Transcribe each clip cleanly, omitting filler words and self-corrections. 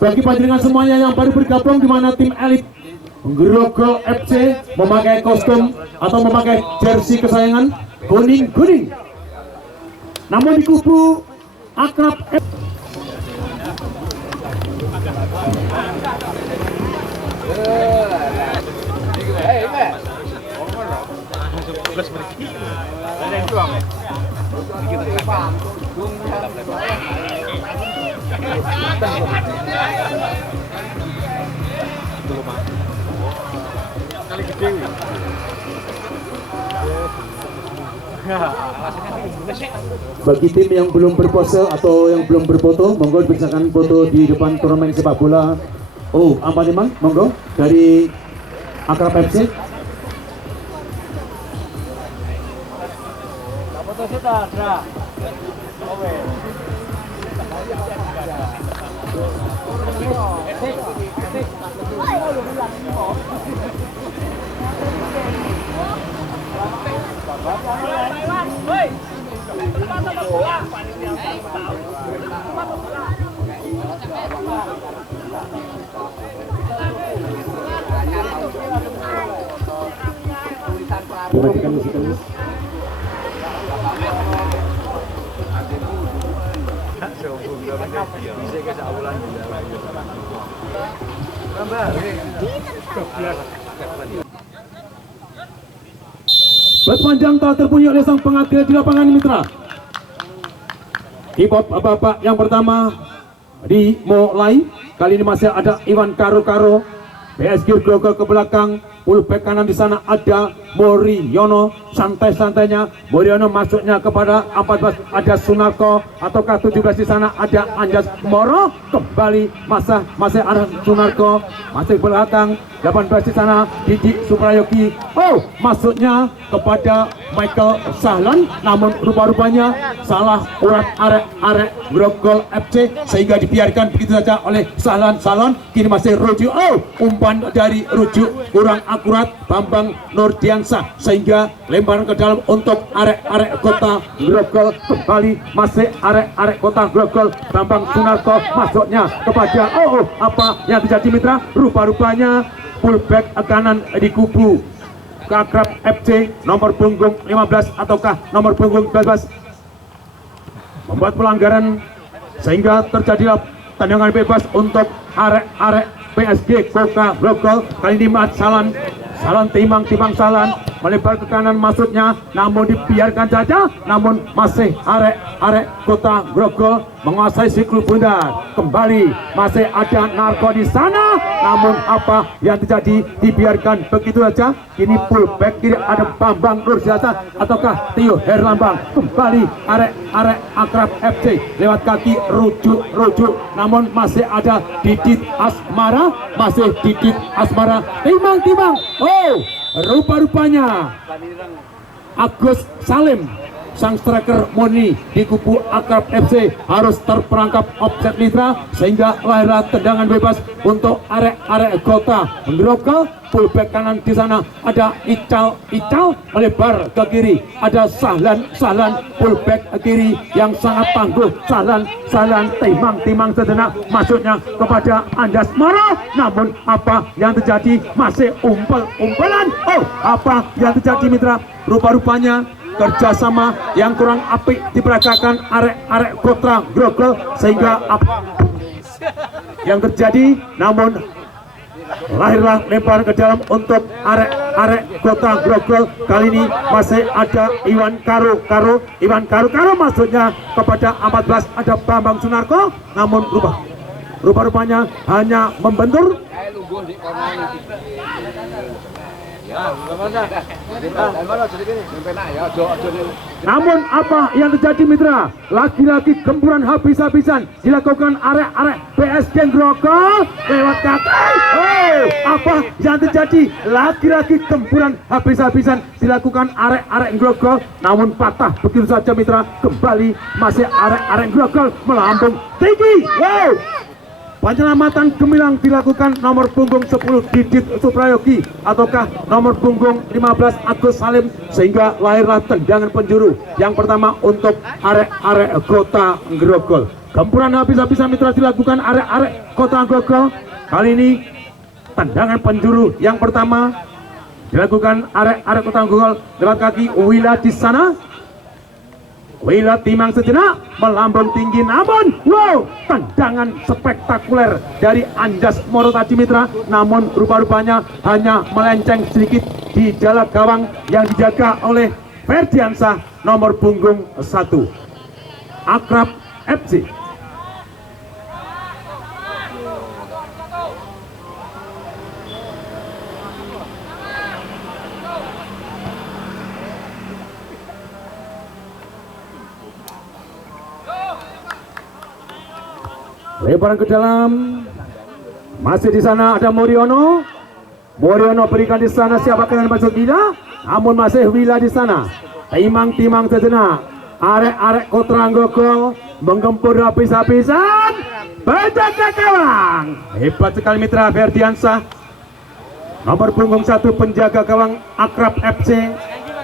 bagi panjenengan semuanya yang baru bergabung di mana tim elit Grogol FC memakai kostum atau memakai jersey kesayangan kuning-kuning. Namun di kubu Akrab FC bagi tim yang belum berpose atau yang belum berfoto, monggo dipersilakan foto di depan turnamen sepak bola. Oh, apa nih Mang? Monggo dari Akrab FC. Dimatikan musikannya. Berpanjang tak terbunyi oleh sang pengadil di lapangan mitra. Kick off babak yang pertama dimulai. Kali ini masih ada Iwan Karo PSG Grogol ke belakang. Fullback kanan di sana ada Moriono, santai-santainya Moriono masuknya kepada 14 ada Sunarko ataukah 17 di sana ada Anjas Moro, kembali masih ada Sunarko, masih belakang 18 di sana Didi Suprayogi. Oh, masuknya kepada Michael Sahlan, namun rupa-rupanya salah urat arek Grogol FC sehingga dibiarkan begitu saja oleh Sahlan. Kini masih rujuk. Oh, umpan dari rujuk kurang akurat Bambang Nurdiansah sehingga lemparan ke dalam untuk arek kota Grogol. Kembali masih arek kota Grogol. Bambang Sunarto masuknya kepada apa yang terjadi mitra? Rupa-rupanya fullback kanan di kubu Akrab FC nomor punggung 15 ataukah nomor punggung 12 membuat pelanggaran sehingga terjadilah tendangan bebas untuk arek PSG Kota Grogol. Kali ini Salan timang Salan melebar ke kanan masuknya, namun dibiarkan saja. Namun masih arek Kota Grogol menguasai si klub bundar. Kembali masih ada Narko di sana, namun apa yang terjadi dibiarkan begitu saja. Kini fullback kiri ada Bambang Nurdiansah ataukah Tio Herlambang. Kembali arek Akrab FC lewat kaki rujuk, namun masih ada Didit Asmara timang. Oh, rupa-rupanya Agus Salim sang striker Moni di kubu Akrab FC harus terperangkap offset mitra sehingga lahirlah tendangan bebas untuk arek Kota Grogol. Fullback kanan di sana ada Ical melebar ke kiri, ada Sahlan fullback kiri yang sangat tangguh. Sahlan timang sejenak masuknya kepada Anjas Moro, namun apa yang terjadi? Masih umpelan. Oh, apa yang terjadi mitra? Rupa-rupanya kerjasama yang kurang apik diperagakan arek Kota Grogol sehingga yang terjadi, namun lahirlah lemparan ke dalam untuk arek Kota Grogol. Kali ini masih ada Iwan Karo masuknya kepada 14 ada Bambang Sunarko, namun rupa-rupanya hanya membentur. Namun apa yang terjadi mitra? Lagi-lagi gempuran habis-habisan dilakukan arek PSG Grogol lewat kaki. Oh, apa yang terjadi? Lagi-lagi gempuran habis-habisan dilakukan arek Grogol, namun patah begitu saja mitra. Kembali masih arek Grogol melambung tinggi. Wow, penyelamatan gemilang dilakukan nomor punggung 10 Didit Suprayogi ataukah nomor punggung 15 Agus Salim, sehingga lahirlah tendangan penjuru yang pertama untuk arek-arek Kota Grogol. Gempuran habis-habisan mitra dilakukan arek-arek Kota Grogol. Kali ini tendangan penjuru yang pertama dilakukan arek-arek Kota Grogol lewat kaki Wila di sana. Wila timang sejenak, melambung tinggi, namun wow, tendangan spektakuler dari Anjas Morotaji mitra, namun rupa-rupanya hanya melenceng sedikit di jalan gawang yang dijaga oleh Ferdiansah nomor punggung 1 Akrab FC. Lebaran ke dalam, masih di sana ada Moriono. Moriono berikan di sana, siapakah yang masuk Wila, namun masih Wila di sana. Timang-timang sejenak, arek-arek Kota Grogol menggempur habis-habisan, penjaga gawang. Hebat sekali mitra Ferdiansah nomor punggung 1 penjaga gawang Akrab FC,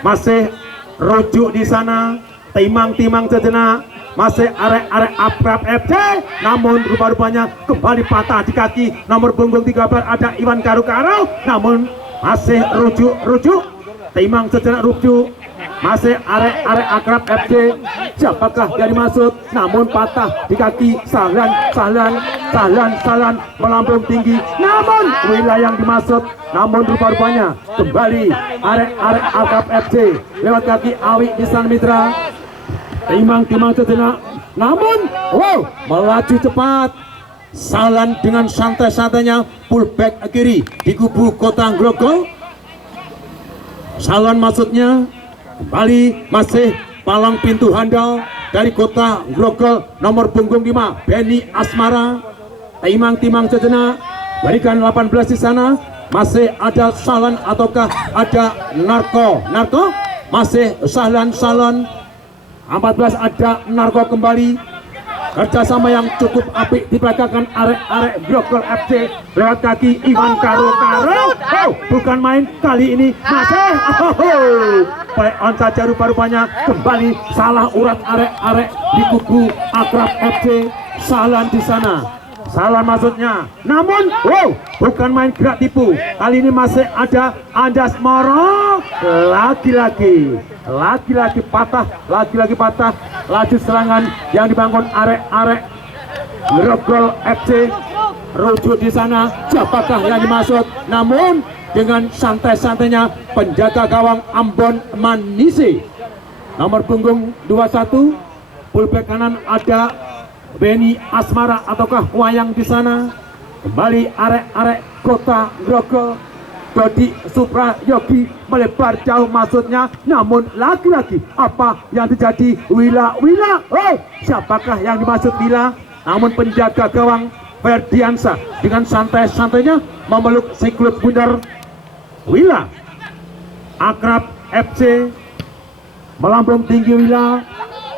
masih rujuk di sana. Timang-timang sejenak, masih arek-arek Akrab FC, namun rupa-rupanya kembali patah di kaki nomor punggung 13 ada Iwan Karo-Karo, namun masih rujuk timang sejenak rujuk, masih arek-arek Akrab FC. Siapakah dari masuk, namun patah di kaki Sahlan melambung tinggi, namun wilayah yang dimasuk, namun rupa-rupanya kembali arek-arek Akrab FC lewat kaki Awi di sana mitra. Timang-timang sejenak, namun wow, melaju cepat. Sahlan dengan santai-santainya pullback kiri di kubu Kota Grogol. Sahlan maksudnya kembali, masih palang pintu handal dari Kota Grogol nomor punggung 5 Benny Asmara. Timang-timang sejenak, berikan 18 di sana, masih ada Sahlan ataukah ada Narko, masih Sahlan 14 ada Narko kembali. Kerjasama yang cukup apik diperagakan arek-arek Grogol FC lewat kaki Iwan Karo-Karo. Oh, bukan main kali ini, masih play on saja rupa-rupanya. Kembali salah urat arek-arek di kubu Akrab FC. Sahlan di sana, salah maksudnya, namun wow, bukan main gerak tipu. Kali ini masih ada Anjas Moro, lagi-lagi patah, laju serangan yang dibangun arek-arek Grogol FC. Rujuk di sana, siapakah yang dimaksud, namun dengan santai-santainya penjaga gawang Ambon Manise nomor punggung 21, fullback kanan ada Benny Asmara ataukah Wayang di sana. Kembali arek-arek Kota Grogol, Dodi Suprayogi melebar jauh maksudnya, namun lagi-lagi apa yang terjadi? Wila, oh, siapakah yang dimaksud Wila? Namun penjaga gawang Ferdiansah dengan santai-santainya memeluk siklus bundar Wila. Akrab FC melambung tinggi Wila,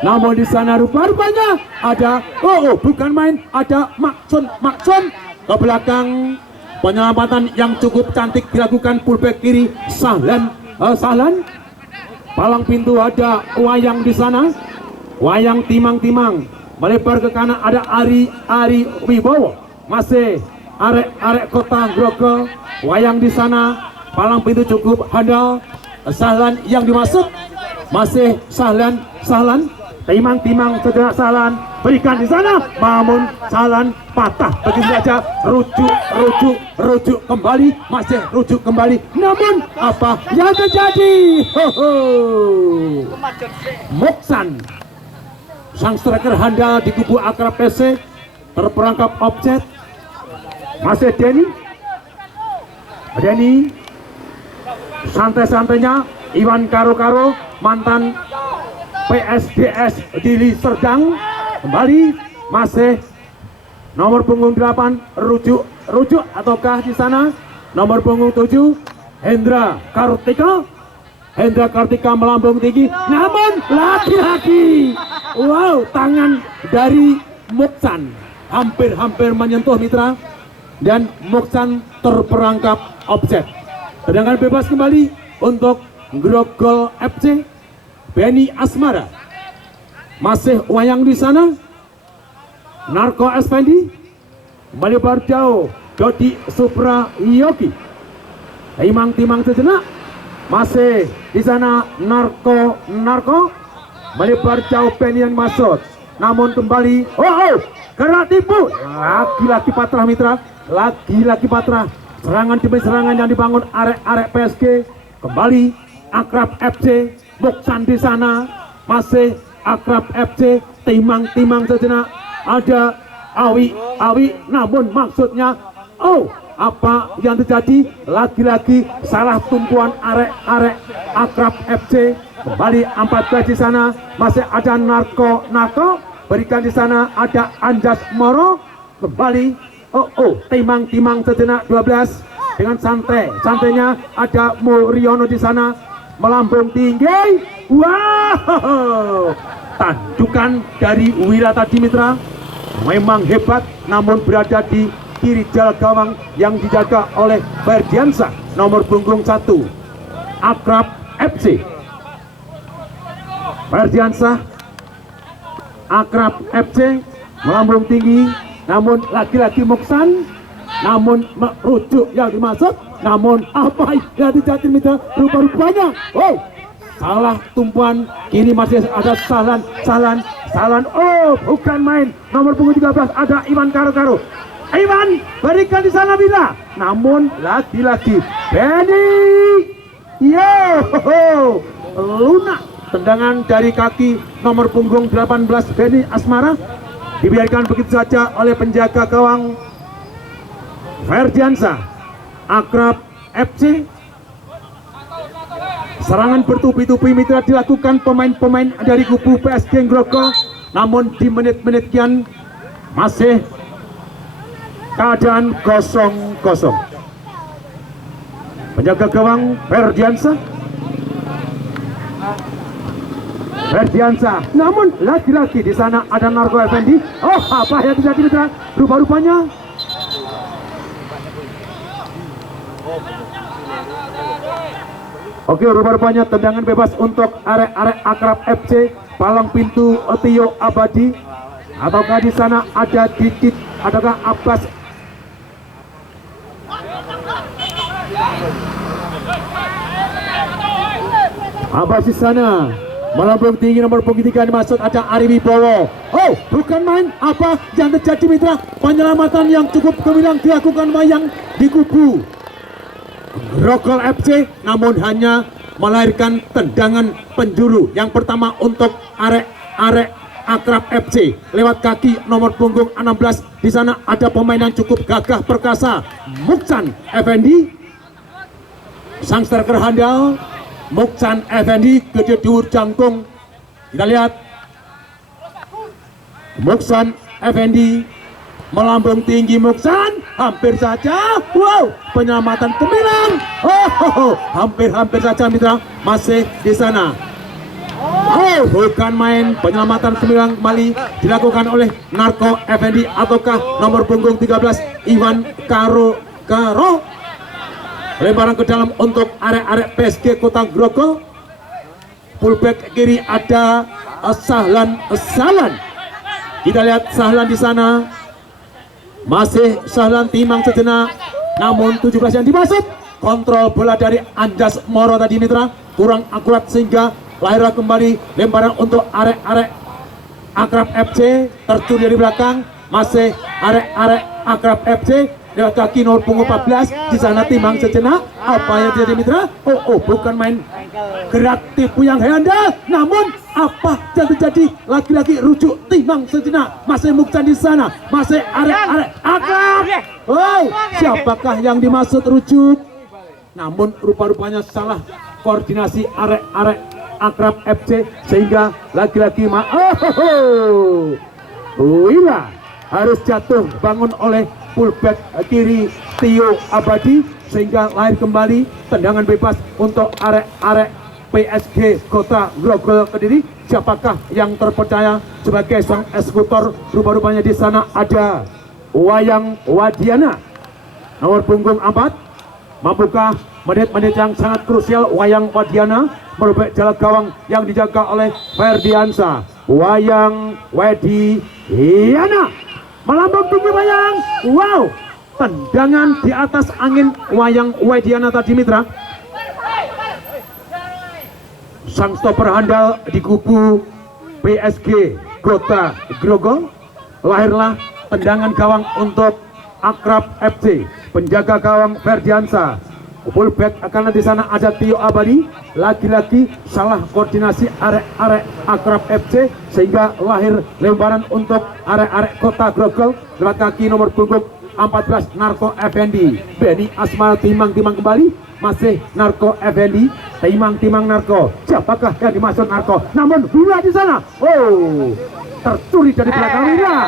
namun di sana rupa-rupanya ada bukan main, ada Maksun ke belakang. Penyelamatan yang cukup cantik dilakukan fullback kiri Sahlan. Palang pintu ada Wayang di sana. Wayang timang-timang melebar ke kanan ada Ari Wibowo. Masih arek-arek Kota Grogol. Wayang di sana. Palang pintu cukup handal. Sahlan yang dimasuk. Masih Sahlan. Timang-timang sejenak Sahlan berikan di sana, namun Sahlan patah begitu saja. Rujuk kembali, masih rujuk kembali, namun apa yang terjadi? Moksan sang striker handal di kubu Akrab FC terperangkap offset. Masih Denny santai-santainya Iwan Karo-Karo mantan PSDS Dili Serdang kembali, masih nomor punggung 8 rujuk ataukah di sana nomor punggung 7 Hendra Kartika melambung tinggi, namun lagi-lagi wow, tangan dari Moksan hampir menyentuh mitra, dan Muksan terperangkap offset. Tendangan bebas kembali untuk Grogol FC. Benny Asmara masih wayang di sana. Narko Effendi kembali berjauh. Dodi Supra Yogi timang sejenak, masih di sana Narko kembali berjauh. Benny yang masuk, namun kembali gerak tipu, lagi-lagi Patra mitra, lagi-lagi Patra. Serangan demi serangan yang dibangun arek-arek PSG. Kembali Akrab FC. Muksan di sana, masih Akrab FC. Timang sejenak, ada Awi, namun maksudnya apa yang terjadi? Lagi-lagi salah tumpuan arek-arek Akrab FC. Kembali 14 di sana, masih ada Narko berikan di sana, ada Anjas Moro. Kembali timang sejenak 12 dengan santainya ada Muriono di sana, melambung tinggi. Wow, tandukan dari Wira tadi mitra memang hebat, namun berada di kiri jal gawang yang dijaga oleh Ferdiansa nomor punggung 1 Akrab FC. Ferdiansa Akrab FC melambung tinggi, namun lagi-lagi Muksan, namun merujuk yang dimaksud, namun apa yang terjadi mitra? Rupa-rupanya salah tumpuan. Kini masih ada Sahlan. Bukan main, nomor punggung 13 ada Iwan Karo. Iwan berikan di sana bila, namun lagi-lagi Benny lunak. Tendangan dari kaki nomor punggung 18 Benny Asmara dibiarkan begitu saja oleh penjaga gawang Ferdiansa Akrab FC. Serangan bertubi-tubi mitra dilakukan pemain-pemain dari kubu PSG Grogol, namun di menit-menit kian masih keadaan 0-0. Penjaga gawang Ferdiansa, namun lagi-lagi di sana ada Narko Effendi. Apa yang terjadi mitra? Rupa-rupanya rupa-rupanya tendangan bebas untuk arek-arek Akrab FC. Palang pintu Tio Abadi, ataukah di sana ada Didit, ataukah Abbas? Abbas di sana melambung tinggi, nomor punggung 3 dimaksud ada Ari Wibowo. Bukan main. Apa yang terjadi mitra? Penyelamatan yang cukup gemilang dilakukan wayang di kubu Grogol FC, namun hanya melahirkan tendangan penjuru yang pertama untuk arek-arek Akrab FC lewat kaki nomor punggung 16. Di sana ada pemain yang cukup gagah perkasa, Muksan Effendi, sang striker handal. Muksan Effendi gede dur jangkung. Kita lihat Muksan Effendi melambung tinggi. Muksan hampir saja, penyelamatan gemilang. Hampir saja mitra, masih di sana. Bukan main. Penyelamatan gemilang kembali dilakukan oleh Narko Effendi, ataukah nomor punggung 13 Iwan Karo. Lemparan ke dalam untuk arek-arek PSG Kota Grogol. Fullback kiri ada Sahlan. Kita lihat Sahlan di sana, masih Sahlan timang sejenak, namun 17 yang dimaksud. Kontrol bola dari Anjas Moro tadi mitra kurang akurat sehingga lahirlah kembali lemparan untuk arek-arek Akrab FC. Tercuri dari belakang, masih arek-arek Akrab FC lewat kaki nomor punggung 14. Di sana timang sejenak. Apa yang terjadi mitra? Bukan main. Gerak tipu yang handal, namun apa yang terjadi? Lagi-lagi rujuk timang sejenak. Masih Muksan di sana, masih arek-arek Akrab. Siapakah yang dimaksud rujuk? Namun rupa-rupanya salah koordinasi arek-arek Akrab FC sehingga lagi-lagi Wira harus jatuh bangun oleh fullback kiri Tio Abadi sehingga lahir kembali tendangan bebas untuk arek-arek PSG Kota Grogol Kediri. Siapakah yang terpercaya sebagai sang eksekutor? Rupa-rupanya di sana ada Wayang Wadiana nomor punggung 4. Mampukah menit-menit yang sangat krusial Wayang Wadiana merubah jalan gawang yang dijaga oleh Ferdiansa. Wayang Wadiana melambung tinggi Wayang. Wow, tendangan di atas angin Wayang Wadiana tadi mitra. Sang stopper handal di kubu PSG Kota Grogol. Lahirlah tendangan gawang untuk Akrab FC. Penjaga gawang Ferdiansa. Fullback karena di sana ada Tio Abadi. Lagi-lagi salah koordinasi arek-arek Akrab FC sehingga lahir lemparan untuk arek-arek Kota Grogol lewat kaki nomor punggung 14 Narko Effendi. Benny Asmal timang-timang kembali. Masih Narko Effendi, timang-timang Narko. Siapakah yang dimaksud Narko? Namun Wira di sana. Oh, tercuri dari belakang Wira.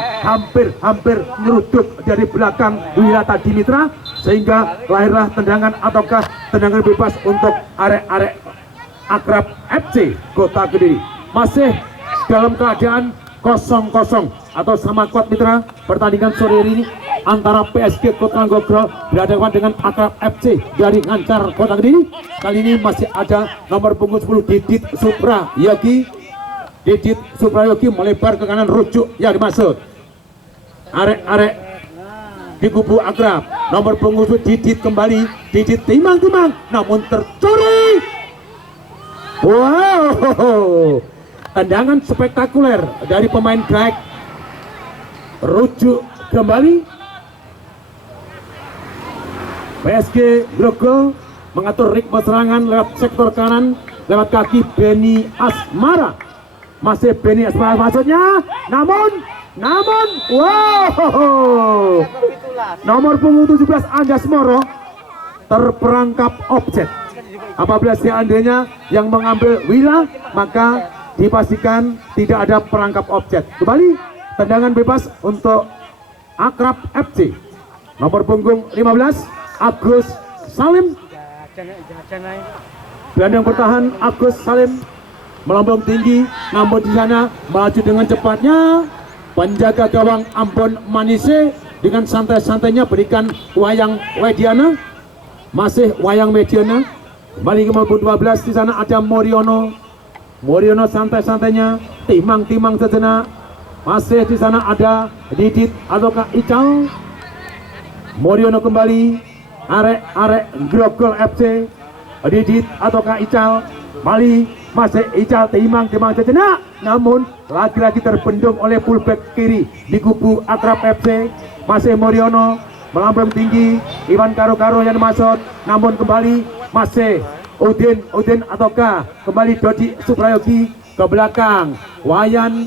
Hampir nyeruduk dari belakang Wira tadi mitra. Sehingga lahirlah tendangan ataukah tendangan bebas untuk arek-arek Akrab FC Kota Kediri. Masih dalam keadaan 0-0 atau sama kuat mitra. Pertandingan sore ini antara PSG Kota Grogol berhadapan dengan Akrab FC dari Ngancar Kota Kediri. Kali ini masih ada nomor punggung 10 Didit Suprayogi. Didit Suprayogi melebar ke kanan, rujuk yang dimaksud arek-arek di kubu Akrab. Nomor punggung 10 Didit kembali. Didit timang-timang namun tercuri. Wow, tendangan spektakuler dari pemain Greg. Rujuk kembali. PSG Grogol mengatur ritme serangan lewat sektor kanan lewat kaki Benny Asmara. Masih Benny Asmara maksudnya. Namun wow, nomor punggung 17 Anjas Moro terperangkap offset. Apabila seandainya yang mengambil Wira, maka dipastikan tidak ada perangkap offset. Kembali tendangan bebas untuk Akrab FC. Nomor punggung 15 Agus Salim. Gelandang bertahan Agus Salim melambung tinggi, namun di sana melaju dengan cepatnya penjaga gawang Ambon Manise dengan santai-santainya berikan Wayang Wadiana. Masih Wayang Wadiana. Kembali ke nomor 12 di sana ada Moriono. Moriono santai-santainya timang-timang sejenak. Masih di sana ada Didit ataukah Ical. Moriono kembali. Arek-arek Grogol FC. Didit ataukah Ical. Mali masih Ical timang-timang sejenak. Namun lagi-lagi terbendung oleh fullback kiri di kubu Akrab FC. Masih Moriono melambung tinggi. Iwan Karo-Karo yang masuk. Namun kembali masih Udin ataukah kembali Dodi Suprayogi ke belakang. Wayan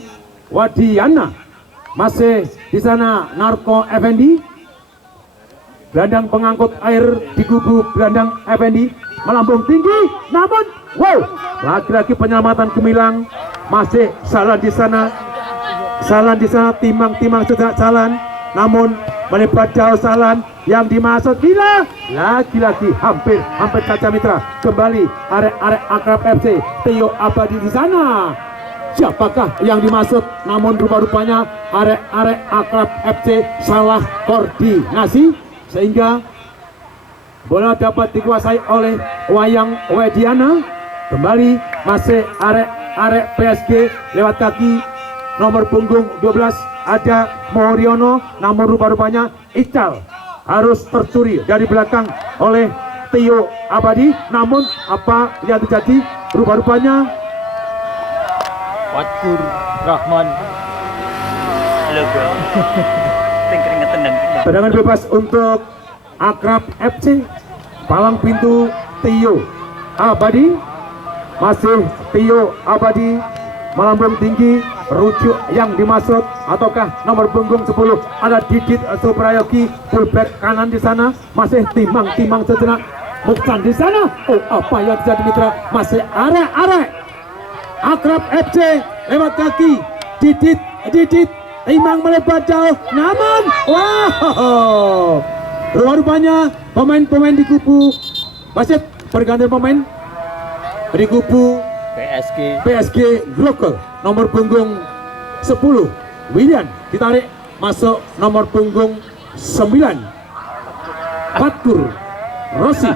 Wadiana. Masih di sana Narko Effendi. Gelandang pengangkut air di kubu gelandang Effendi melambung tinggi. Namun wow, lagi-lagi penyelamatan gemilang. Masih Salan di sana. Salan di sana timang-timang sudah Salan. Namun melebar jauh Salan yang dimaksud gila. Lagi-lagi hampir saja mitra. Kembali arek-arek Akrab FC. Tio Abadi di sana. Siapakah yang dimaksud? Namun rupa-rupanya arek-arek Akrab FC salah koordinasi sehingga bola dapat dikuasai oleh Wayang Wadiana. Kembali masih arek-arek PSG lewat kaki nomor punggung 12 ada Moriono. Namun rupa-rupanya Ical harus tercuri dari belakang oleh Tio Abadi. Namun apa yang terjadi? Rupa-rupanya Watkur Rahman tendangan bebas untuk Akrab FC. Palang pintu Tio Abadi. Masih Tio Abadi melambung tinggi. Rujuk yang dimaksud ataukah nomor punggung 10 ada Didit Suprayogi. Fullback kanan di sana masih timang-timang sejenak. Bukan di sana. Oh, apa yang terjadi mitra? Masih arek-arek Akrab FC lewat kaki Didit timang melebar jauh. Namun wow, rupa-rupanya pemain-pemain di kubu wasit berganti pemain. di kubu PSG Grogol nomor punggung 10 William ditarik masuk nomor punggung 9 Fatur Rossi.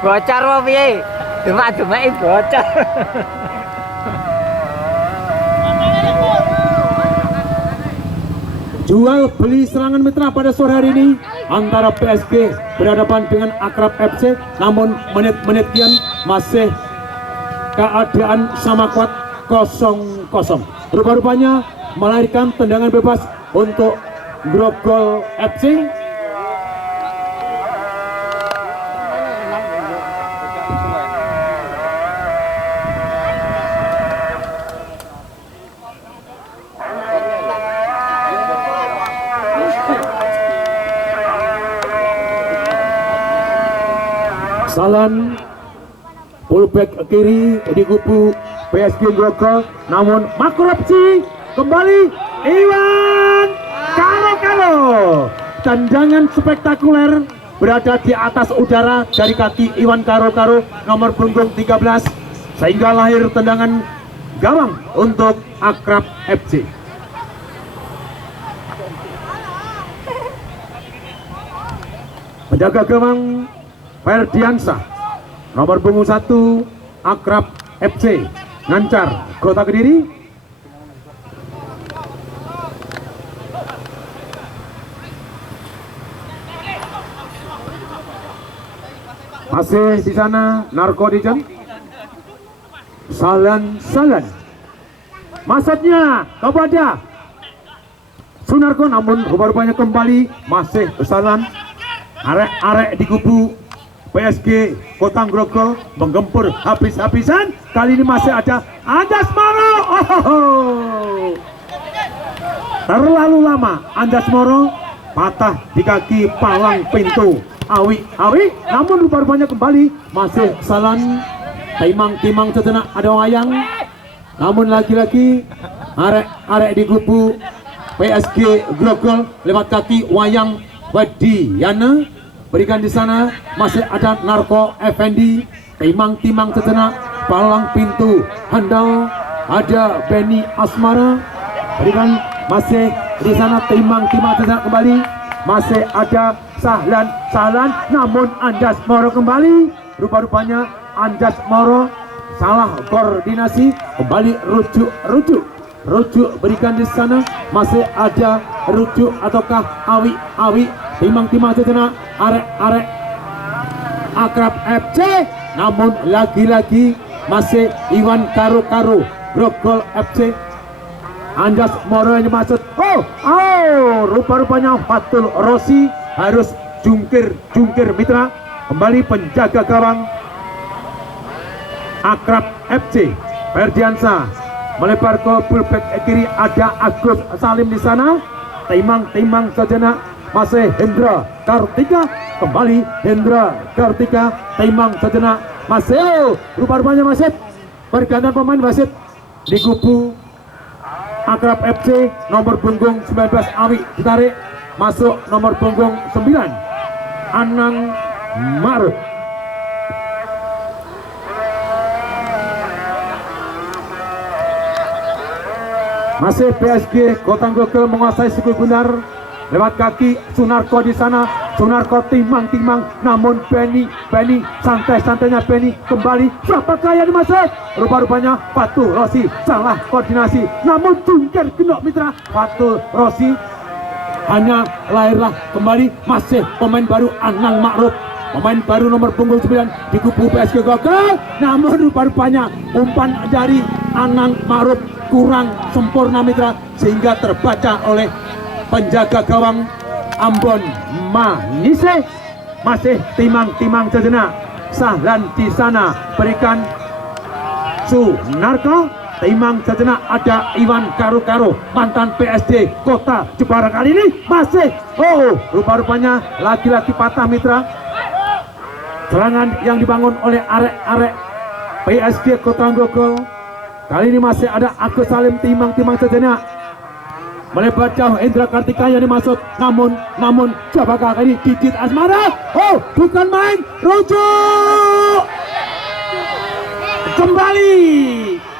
Bocor apa piye? Demak-demaki bocor. Jual beli serangan mitra pada sore hari ini antara PSG berhadapan dengan Akrab FC, namun menit-menit kian masih keadaan sama kuat 0-0. Rupa-rupanya melahirkan tendangan bebas untuk Grogol FC. Salan fullback kiri di kubu PSG Grogol, namun makorupsi kembali Iwan Karo. Tendangan spektakuler berada di atas udara dari kaki Iwan Karo nomor punggung 13 sehingga lahir tendangan gawang untuk Akrab FC. Penjaga gawang Ferdiansa nomor punggung 1 Akrab FC ngancar Kota Kediri. Masih di sana Narkodijan. Salan masuknya kepada Sunarko, namun rupa-rupanya kembali masih Salan. Arek-arek di kubu PSG Kota Grogol menggempur habis-habisan. Kali ini masih ada Anjas Moro. Terlalu lama Anjas Moro patah di kaki palang pintu Awi, namun rupa-rupanya kembali masih Salan. Timang sejenak ada wayang, namun lagi-lagi arek di kubu PSG Grogol lewat kaki wayang Wadiana. Berikan di sana masih ada Narko Effendi. Timang sejenak palang pintu handal ada Benny Asmara. Berikan masih di sana timang sejenak kembali masih ada Sahlan, namun Anjas Moro kembali. Rupa-rupanya Anjas Moro salah koordinasi, kembali rujuk berikan di sana masih ada rujuk ataukah Awi timang sejenak arek Akrab FC, namun lagi-lagi masih Iwan Karo Grogol FC. Anjas Moro yang masuk. Rupa-rupanya Fatul Rossi harus jungkir mitra. Kembali penjaga gawang Akrab FC Ferdiansa melebar ke fullback kiri, ada Agus Salim di sana. Timang sejenak masih Hendra Kartika, kembali Hendra Kartika. Timang sejenak masih rupa-rupanya masih pergantian pemain wasit di kubu Akrab FC. Nomor punggung 19 Awi ditarik masuk nomor punggung 9 Anang Marut. Masih PSG Kota Grogol menguasai Suku Benar lewat kaki Sunarko di sana. Sunarko timang, namun Benny santai-santainya Benny kembali. Siapakah yang dimaksud? Rupa-rupanya Fatul Rossi salah koordinasi, namun jungkir genok mitra. Fatul Rossi hanya lahirlah kembali masih pemain baru Anang Ma'ruf, pemain baru nomor punggung 9 di kubu PSG Grogol. Namun rupa-rupanya umpan dari Anang Ma'ruf kurang sempurna mitra, sehingga terbaca oleh penjaga gawang Ambon Manise. Masih timang sejenak Sahlan di sana, berikan Sunarko. Timang sejenak ada Iwan Karo mantan PSG Kota Jepara. Kali ini masih rupa-rupanya lagi-lagi patah mitra. Serangan yang dibangun oleh arek PSG Kota Grogol. Kali ini masih ada Agus Salim. Timang sejenak melebar jauh Hendra Kartika yang dimaksud, namun siapakah kali ini? Didit Asmara. Bukan main, rujuk kembali.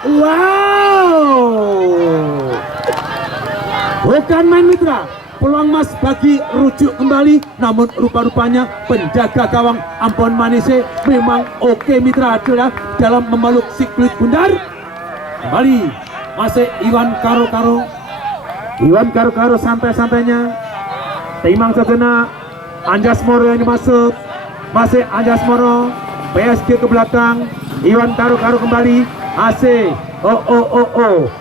Wow, bukan main mitra. Peluang emas bagi rujuk kembali, namun rupa-rupanya penjaga gawang Ambon Manise memang oke mitra adalah dalam memeluk si kulit bundar. Kembali masih Iwan Karo-Karo. Iwan Karo-Karo santai-santainya. Timang sejenak. Anjas Moro yang dimasuk. Masih Anjas Moro. PSG ke belakang. Iwan Karo-Karo kembali. Masih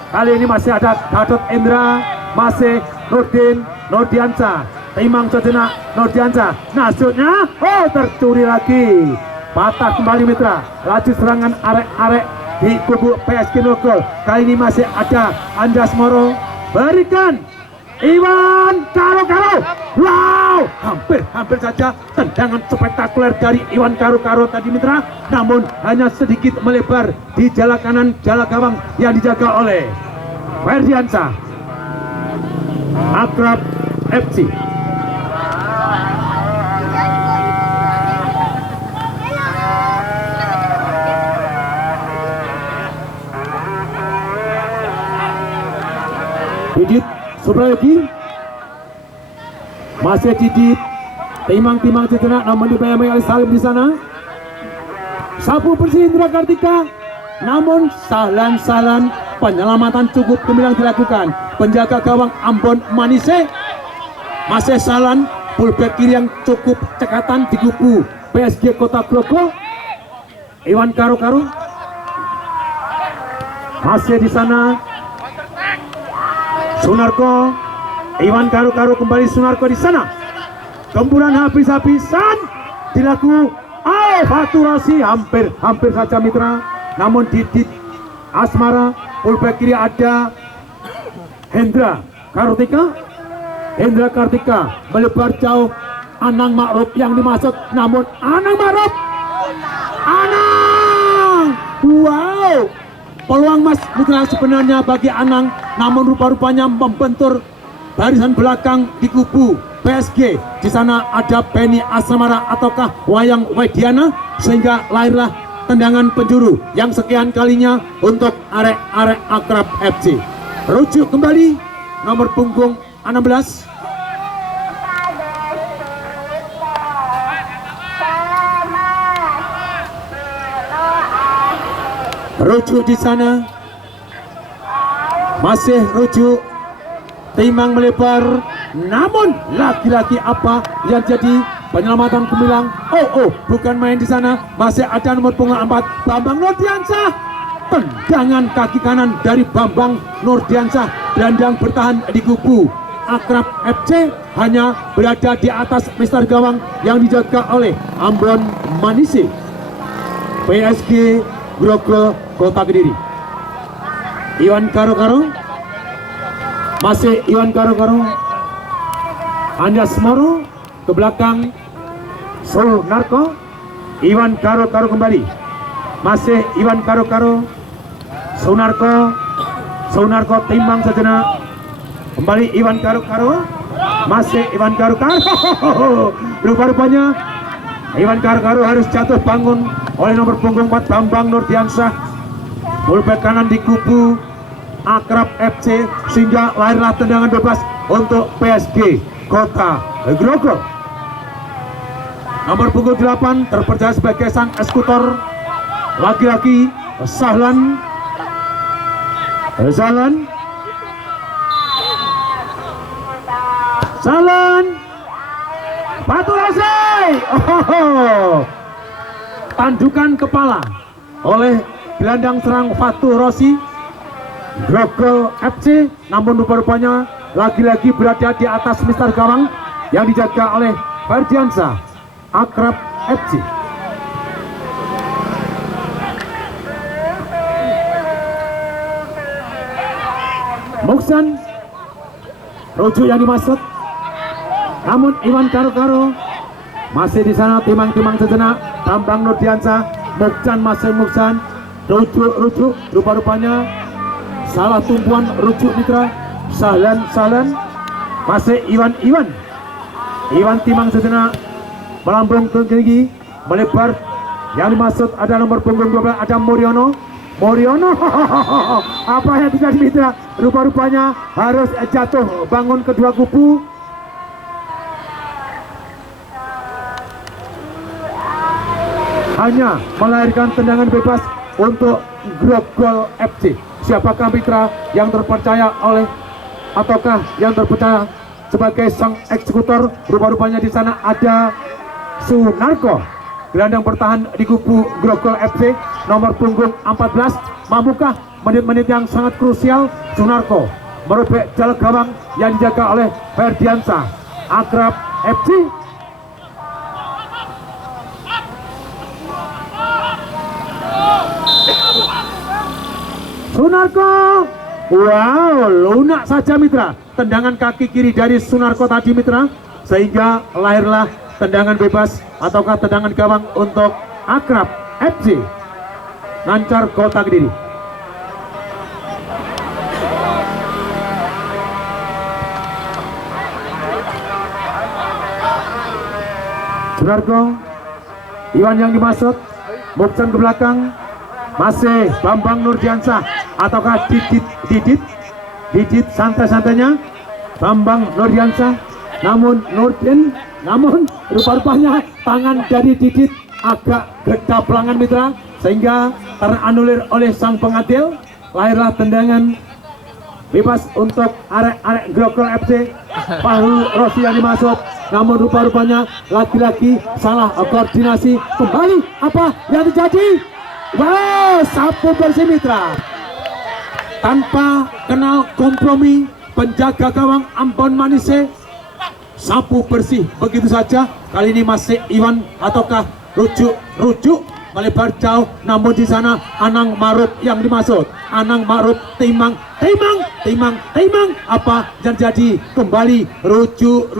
kali ini masih ada Gatot Indra. Masih Nurdiansa. Timang sejenak. Nurdiansa. Nasutnya tercuri lagi. Patah kembali mitra. Laju serangan arek-arek di kubu PSG Nogol. Kali ini masih ada Anjas Moro. Berikan Iwan Karo-Karo. Wow, hampir saja tendangan spektakuler dari Iwan Karo-Karo tadi mitra, namun hanya sedikit melebar di jala kanan jala gawang yang dijaga oleh Ferdiansa. Akrab FC. Didit Suprayogi masih Didit. Timang sejenak namun dibayang oleh Salim di sana. Sapu bersih Indra Kartika, namun salan penyelamatan cukup gemilang dilakukan. Penjaga gawang Ambon Manise masih salan, fullback kiri yang cukup cekatan di kubu PSG Kota Grogol. Iwan Karo-Karo masih di sana. Sunarko, Iwan Karo-Karo kembali. Sunarko di sana. Gempuran habis-habisan dilakukan. Faturasi hampir saja mitra. Namun Didit Asmara, fullback kiri ada Hendra Kartika melebar jauh. Anang Ma'ruf yang dimasuk, namun Anang wow, peluang mas mitra sebenarnya bagi Anang, namun rupa-rupanya membentur barisan belakang di kubu PSG. Di sana ada Benny Asmara ataukah Wayang Wediana, sehingga lahirlah tendangan penjuru yang sekian kalinya untuk arek-arek Akrab FC. Rujuk kembali nomor punggung 16. Rujuk di sana. Masih rujuk. Timang melebar, namun lagi-lagi apa yang jadi penyelamatan gemilang. Bukan main di sana. Masih ada nomor punggung 4 Bambang Nurdiansyah. Tendangan kaki kanan dari Bambang Nurdiansyah. Gelandang bertahan di kubu Akrab FC hanya berada di atas mister gawang yang dijaga oleh Ambon Manise PSG Grogol Kota Kediri. Iwan Karo-Karo. Masih Iwan Karo-Karo. Anjas Moro ke belakang. Sunarko. Iwan Karo-Karo kembali. Masih Iwan Karo-Karo. Sunarko timbang sejenak. Kembali Iwan Karo-Karo. Masih Iwan Karo-Karo. Rupa-rupanya Iwan Karo-Karo harus jatuh bangun oleh nomor punggung 4 Bambang Nurdiansyah. Fullback kanan di kubu Akrab FC, sehingga lahirlah tendangan bebas untuk PSG Kota Grogol. Nomor punggung 8 terpercaya sebagai sang eksekutor, lagi-lagi Sahlan Faturasi. Tandukan kepala oleh gelandang serang Faturasi Grogol FC, namun rupa-rupanya lagi-lagi berada di atas mister gawang yang dijaga oleh Ferdiansa Akrab FC. Muksan rujuk yang dimaksud, namun Iwan Karo-Karo masih di sana. Timang sejenak. Bambang Nurdiansyah. Muksan rujuk rupa-rupanya salah tumpuan rujuk mitra. Sahlan masih Iwan timang sejenak melambung tinggi, melebar Yang dimaksud ada nomor punggung 12 ada Moriono. Apa yang terjadi mitra? Rupa-rupanya harus jatuh bangun kedua kubu. Hanya melahirkan tendangan bebas untuk Grogol FC. Siapakah mitra yang terpercaya oleh ataukah yang terpercaya sebagai sang eksekutor? Rupa-rupanya di sana ada Sunarko, gelandang bertahan di kubu Grogol FC, nomor punggung 14. Mampukah menit-menit yang sangat krusial Sunarko merobek jalan gawang yang dijaga oleh Ferdiansa Akrab FC? Sunarko, wow, lunak saja mitra tendangan kaki kiri dari Sunarko tadi mitra, sehingga lahirlah tendangan bebas ataukah tendangan gawang untuk Akrab FC Nancar Kota Kediri. Sunarko, Iwan yang dimaksud, Muksan ke belakang, masih Bambang Nurdiansah ataukah Didit santai-santainya Bambang Nurdiansah, namun rupa-rupanya tangan dari Didit agak gedaplangan mitra, sehingga teranulir oleh sang pengadil. Lahirlah tendangan bebas untuk arek-arek Grogol FC. Pahu Rossi yang dimasuk, namun rupa-rupanya lagi-lagi salah koordinasi. Kembali apa yang terjadi? Wow, sapu bersih mitra tanpa kenal kompromi. Penjaga gawang Ambon Manise sapu bersih begitu saja. Kali ini masih Iwan ataukah rujuk melebar jauh, namun di sana Anang Maruf yang dimaksud. Anang Maruf timang apa yang jadi? Kembali rujuk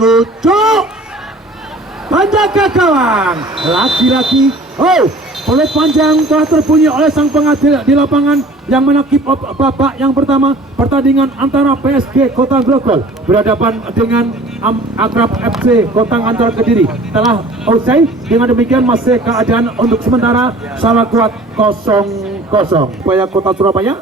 penjaga gawang lagi-lagi. Peluit panjang telah terbunyi oleh sang pengadil di lapangan yang menakip babak yang pertama pertandingan antara PSG Kota Grogol berhadapan dengan Akrab FC Kota Ngantor Kediri. Telah usai, dengan demikian masih keadaan untuk sementara salah kuat 0-0. Supaya Kota Surabaya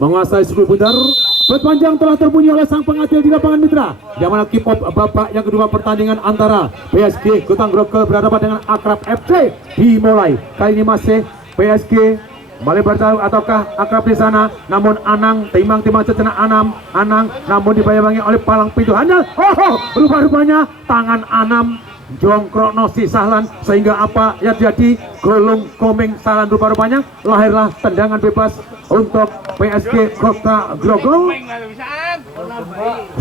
menguasai 10 pundar. Peluit panjang telah terbunyi oleh sang pengadil di lapangan mitra yang mana kick off babak yang kedua pertandingan antara PSG Kota Grogol berhadapan dengan Akrab FC dimulai. Kali ini masih PSG melebar jauh ataukah Akrab di sana, namun Anang timang sejenak Anang namun dibayangi oleh palang pintu handal. Rupa-rupanya tangan Anam jongkrokno si Sahlan, sehingga apa yang jadi? Golong komeng Sahlan. Rupa-rupanya lahirlah tendangan bebas untuk PSG Kota Grogol.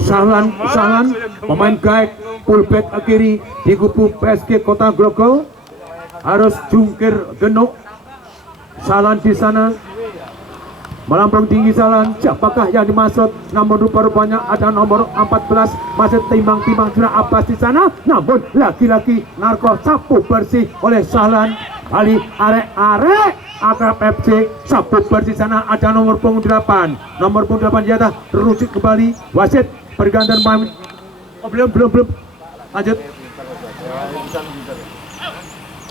Sahlan pemain guide fullback kiri di kubu PSG Kota Grogol harus jungkir genuk. Sahlan di sana melambung tinggi. Sahlan, siapakah yang dimaksud? Namun rupa-rupanya ada nomor 14 masih timbang sudah Abbas di sana, namun lagi-lagi narko sapu bersih oleh Sahlan. Kali arek Akrab FC sapu bersih sana ada nomor punggung 8 jatah rujuk kembali. Wasit bergantian pemain. Belum lanjut.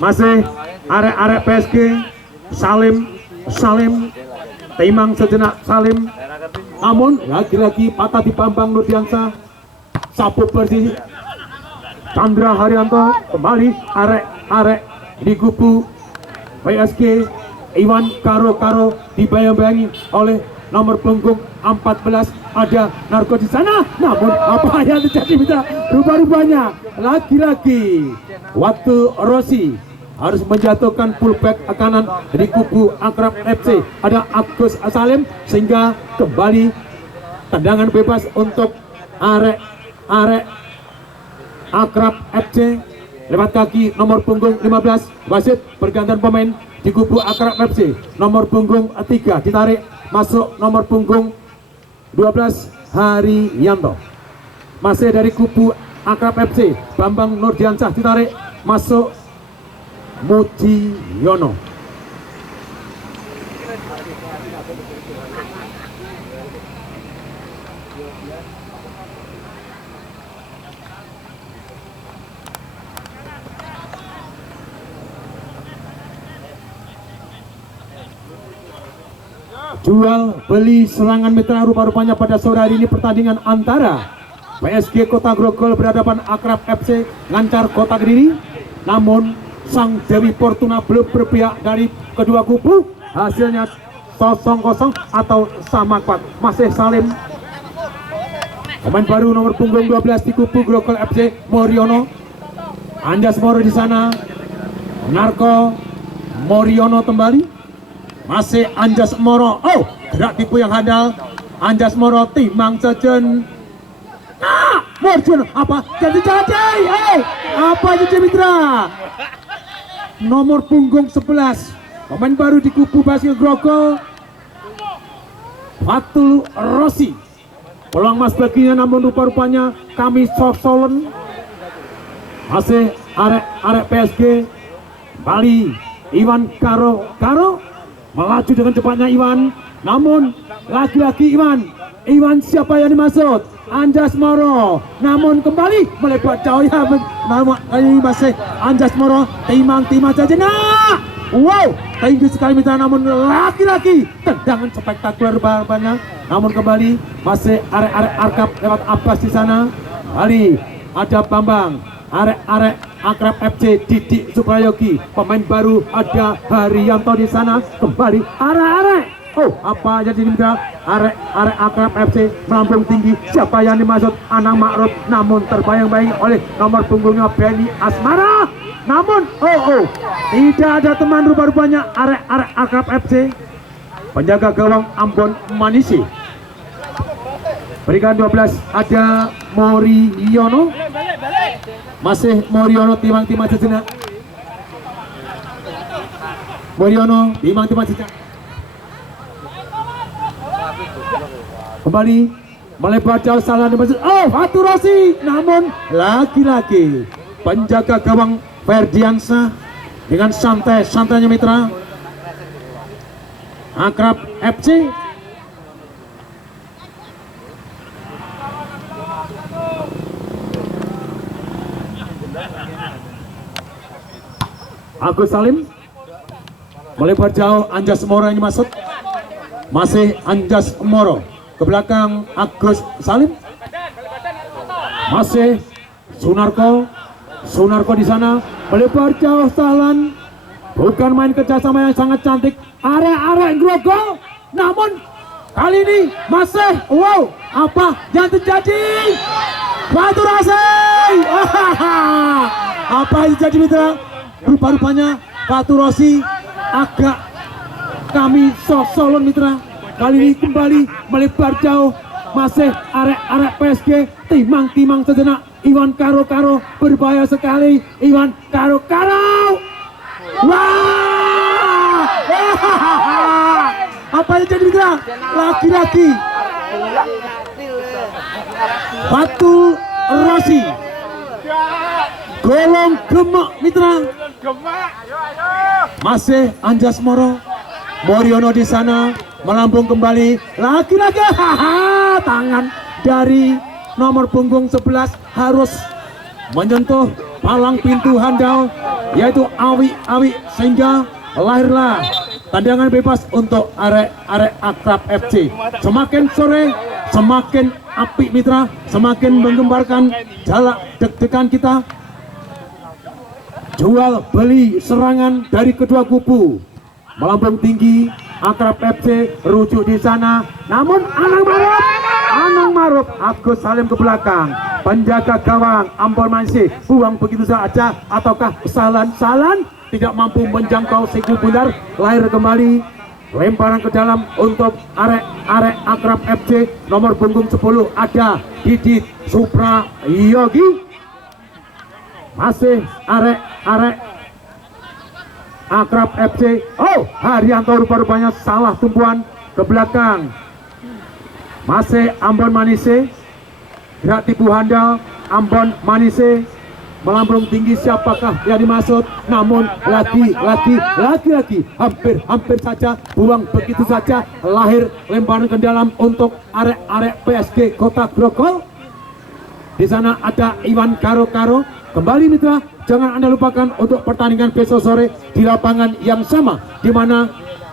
Masih arek PSG Salim timang sejenak Salim, namun lagi-lagi patah di Bambang Nurdiansah. Sapu bersih Chandra Haryanto. Kembali arek di kubu PSG Iwan Karo dibayang-bayangi oleh nomor punggung 14 ada narko di sana, namun apa yang terjadi mitra? Rupa-rupanya lagi-lagi waktu Rossi harus menjatuhkan fullback kanan di kubu Akrab FC ada Agus Salim, sehingga kembali tendangan bebas untuk arek Akrab FC lewat kaki nomor punggung 15. Wasit bergantian pemain di kubu Akrab FC. Nomor punggung 3 ditarik masuk nomor punggung 12 Haryanto. Masih dari kubu Akrab FC Bambang Nurdiansah ditarik masuk Mujiono. jual beli serangan mitra rupa-rupanya pada sore hari ini pertandingan antara PSG Kota Grogol berhadapan Akrab FC Ngancar Kota Kediri. Namun sang Dewi Fortuna belum berpihak dari kedua kubu, hasilnya 0-0 atau sama kuat. Masih Salim, pemain baru nomor punggung 12 di kubu Grogol FC Moriono. Anjas Moro di sana, Narko Moriono kembali, masih Anjas Moro. Oh, gerak tipu yang handal Anjas Moro timang sejen. Moriono apa jadi apa jadi mitra nomor punggung 11 pemain baru di kubu Basket Grogol, Fatul Rossi. Peluang mas baginya namun rupa-rupanya kami sosolen. Masih arek PSG Bali Iwan Karo melaju dengan cepatnya Iwan, namun lagi-lagi Iwan siapa yang dimaksud? Anjas Moro, namun kembali melebar jauh ya. Ini masih Anjas Moro timang saja. Nah, wow, tinggi sekali mitra, namun lagi-lagi tendangan spektakuler banyak. Namun kembali masih arek Arkab lewat Abbas di sana. Bali ada Bambang, arek Akrab FC Didik Suprayogi, pemain baru ada Haryanto di sana. Kembali arek. Oh, apa jadi mitra arek Akrab FC melambung tinggi. Siapa yang dimaksud? Anang Ma'ruf, namun terbayang-bayang oleh nomor punggungnya Benny Asmara. Namun tidak ada teman rupa-rupanya arek Akrab FC. Penjaga gawang Ambon Manisi, berikan 12 ada Moriono. Masih Moriono timang sejenak. Moriono timang sejenak. Kembali melebar jauh salah dimaksud. Oh, Fatul Rossi, namun lagi-lagi penjaga gawang Ferdiansa dengan santainya mitra Akrab FC. Agus Salim melebar jauh, Anjas Moro yang dimaksud. Masih Anjas Moro ke belakang Agus Salim. Masih Sunarko di sana melebar jauh Salan. Bukan main kerjasama yang sangat cantik arek Grogol, namun kali ini masih apa yang terjadi? Fatul Rossi. Apa yang terjadi mitra? Rupa-rupanya Fatul Rossi agak kami sosolon mitra. Kali ini kembali melebar jauh. Masih arek PSG timang sejenak. Iwan Karo berbahaya sekali. Iwan Karo. Wah! Apa yang jadi mitra? Lagi-lagi Fatul Rossi golong gemak mitra. Masih Anjas Moriono di sana melambung kembali. Lagi-lagi tangan dari nomor punggung 11 harus menyentuh palang pintu handal, yaitu Awi sehingga lahirlah tendangan bebas untuk arek Akrab FC. Semakin sore semakin apik mitra, semakin menggembarkan jalak deg-degan kita. Jual beli serangan dari kedua kubu melambung tinggi. Akrab FC rujuk di sana, namun Anang Ma'ruf Agus Salim ke belakang. Penjaga gawang Ambon Manisi buang begitu saja, ataukah Salan tidak mampu menjangkau siku bundar. Lahir kembali lemparan ke dalam untuk arek Akrab FC nomor punggung 10 ada Didit Suprayogi. Masih arek Akrab FC. Oh, Haryanto rupa-rupanya salah tumpuan ke belakang. Masih Ambon Manisi, gerak tipu handal Ambon Manisi melambung tinggi. Siapakah yang dimaksud? Namun lagi hampir saja buang begitu saja. Lahir lemparan ke dalam untuk arek PSG Kota Grogol. Di sana ada Iwan Karo. Kembali mitra, jangan Anda lupakan untuk pertandingan besok sore di lapangan yang sama, di mana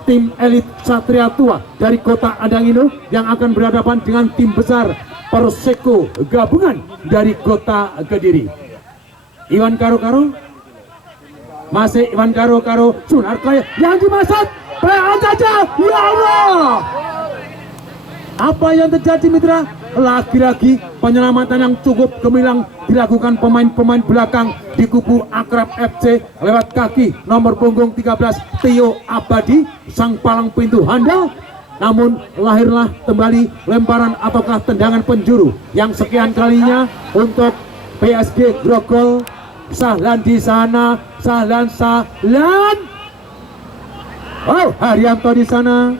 tim elit Satria Tua dari kota Adangino yang akan berhadapan dengan tim besar Perseko gabungan dari kota Kediri. Iwan Karo-Karo, masih Iwan Karo-Karo, Sunarko yang dimaksud PA saja, ya Allah. Apa yang terjadi mitra? Lagi-lagi penyelamatan yang cukup gemilang dilakukan pemain-pemain belakang di kubu Akrab FC lewat kaki nomor punggung 13 Tio Abadi, sang palang pintu handal. Namun lahirlah kembali lemparan ataukah tendangan penjuru yang sekian kalinya untuk PSG Grogol. Sahlan di sana, Sahlan. Oh, Haryanto di sana.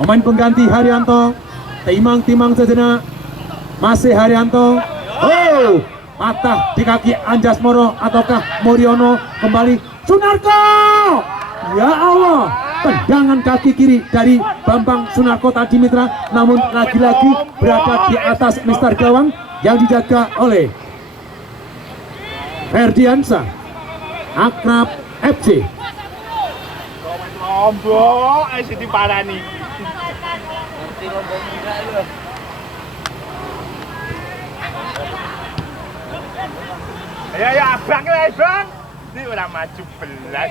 Pemain pengganti Haryanto, timang sejenak, masih Haryanto. Oh, patah di kaki Anjas Moro ataukah Moriono, kembali Sunarko. Ya Allah, tendangan kaki kiri dari Bambang Sunarko tadi mitra, namun lagi-lagi berada di atas Mister Gawang yang dijaga oleh Ferdiansa Akrab FC. Lombok, ayo diparani. Ya abang lah bang, ini orang maju belas.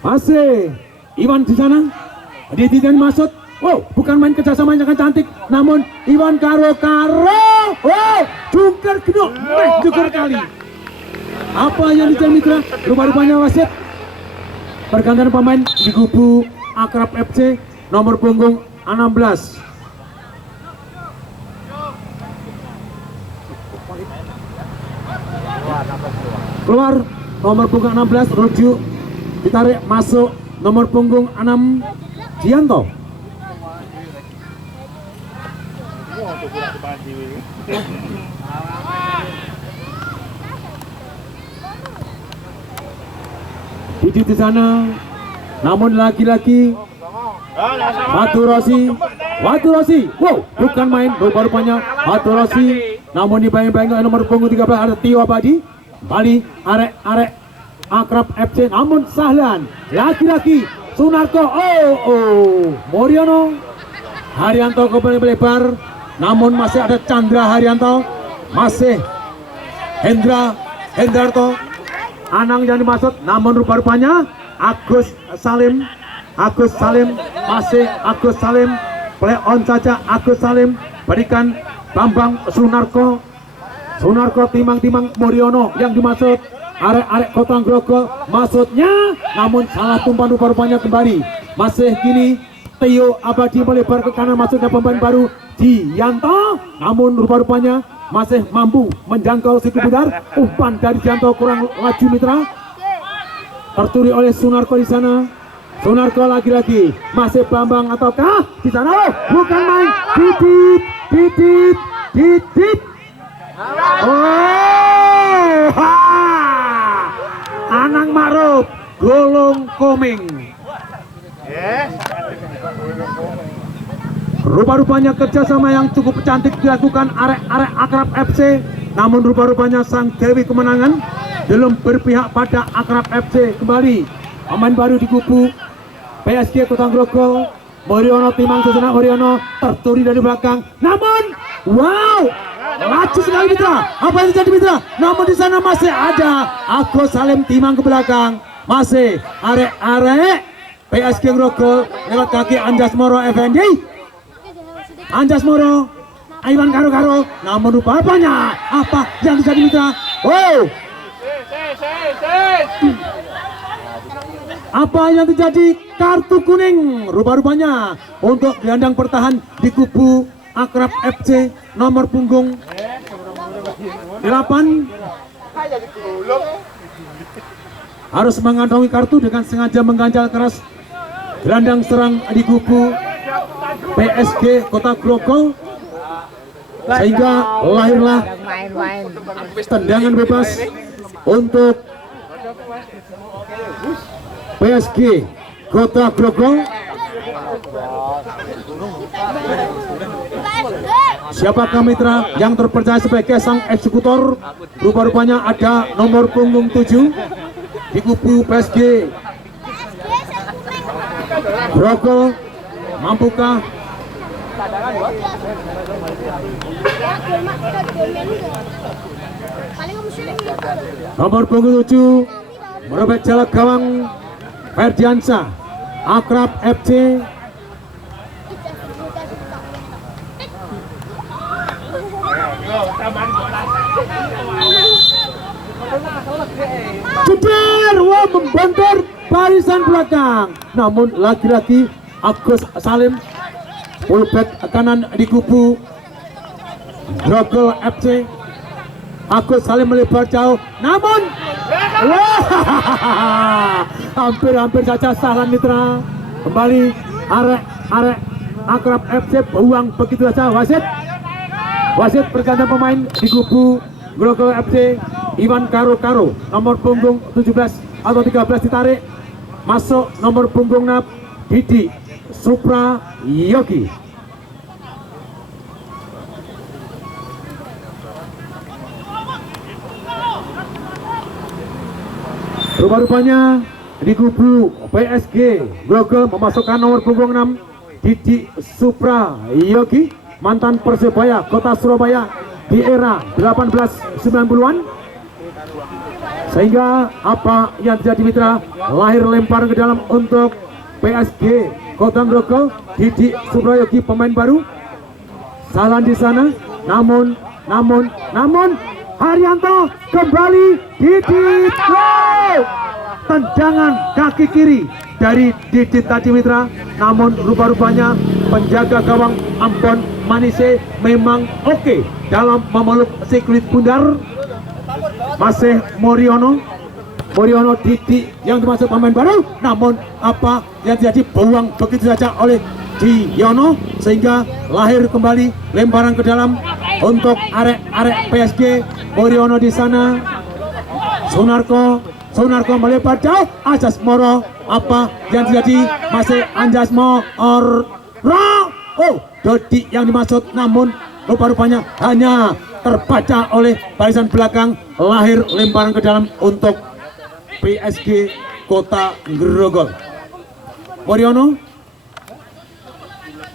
Masih Iwan di sana, Didikan Masud. Wow, bukan main kerjasama yang cantik, namun Iwan Karo-Karo. Wow, jungkir geduk, jungkir kali. Apa yang dijadi mitra? Rupa-rupanya wasit pergantian pemain di kubu Akrab FC nomor punggung 16. Keluar nomor punggung 16, rujuk ditarik masuk nomor punggung 6 Gianto. Didi di sana, namun lagi-lagi Watu Rossi, wow, bukan main, rupa-rupanya Watu Rossi, namun dibayang-bayang nomor punggung 13 ada Tio Abadi, Bali, arek Akrab FC, namun Sahlan, lagi-lagi Sunarko, Moriono, Haryanto kembali melebar, namun masih ada Chandra Haryanto, masih Hendarto, Anang yang dimaksud, namun rupa-rupanya Agus Salim, masih Agus Salim, play on saja Agus Salim, berikan Bambang Sunarko, timang Moriono yang dimaksud, arek Kota Grogol maksudnya, namun salah tumpan rupa-rupanya kembali, masih kini Tio Abadi melebar ke kanan, masuknya pemain baru Gianto, namun rupa-rupanya masih mampu menjangkau siku budar. Umpan dari Gianto kurang laju mitra, terturi oleh Sunarko di sana. Sunarko lagi-lagi masih Bambang ataukah di sana? Bukan main, Didit. Anang Ma'ruf golong koming. Rupa-rupanya kerjasama yang cukup cantik dilakukan arek Akrab FC, namun rupa-rupanya sang Dewi Kemenangan belum berpihak pada Akrab FC. Kembali pemain baru di kubu PSG Kota Grogol, Moriono, timang sejenak Moriono, terturi dari belakang, namun wow, laju sekali mitra. Apa yang terjadi mitra? Namun di sana masih ada Agus Salim, timang ke belakang, masih arek PSG Grogol lewat kaki Anjas Moro Effendi. Anjas Moro, Iwan Karo-Karo, namun rupanya apa yang terjadi mitra? Wow, apa yang terjadi? Kartu kuning rupa-rupanya untuk gelandang pertahan di kubu Akrab FC nomor punggung 8 harus mengantongi kartu dengan sengaja mengganjal keras gelandang serang di kubu PSG Kota Grogol, sehingga lahirlah tendangan bebas untuk PSG Kota Grogol. Siapakah mitra yang terpercaya sebagai sang eksekutor? Rupa-rupanya ada nomor punggung 7 di kubu PSG. Grogol mampukah nomor punggung 7 merobek jalan gawang Ferdiansyah Akrab FC. Jeder, wah membongkar barisan belakang. Namun lagi-lagi Agus Salim fullback kanan di kubu Grogol FC. Agus Salim melebar jauh, namun wah, hampir saja Sahlan Mitra. Kembali arek Akrab FC buang begitu saja. Wasit berganti pemain di kubu Grogol FC. Iwan Karo nomor punggung 17 atau 13 ditarik, masuk nomor punggung 6 Didi Suprayogi. Rupa-rupanya di kubu PSG Grogol memasukkan nomor punggung 6 Didi Suprayogi, mantan Persebaya Kota Surabaya di era 1890-an. Sehingga apa yang terjadi Mitra, lahir lempar ke dalam untuk PSG Kota Grogol. Didi Suprayogi pemain baru, Sahlan di sana, namun Haryanto kembali Didi, tendangan kaki kiri dari Didi tadi Mitra. Namun rupa-rupanya penjaga gawang Ambon Manise memang oke dalam memeluk si kulit bundar. Masih Moriono Didi yang termasuk pemain baru, namun apa yang terjadi, buang begitu saja oleh Diono sehingga lahir kembali lemparan ke dalam untuk arek PSG. Moriono di sana, Sunarko melebar jauh, Anjas Moro, apa yang terjadi, masih Anjas Moro, Dodi yang dimaksud, namun rupa-rupanya hanya terbaca oleh barisan belakang. Lahir lemparan ke dalam untuk PSG Kota Grogol. Moriono,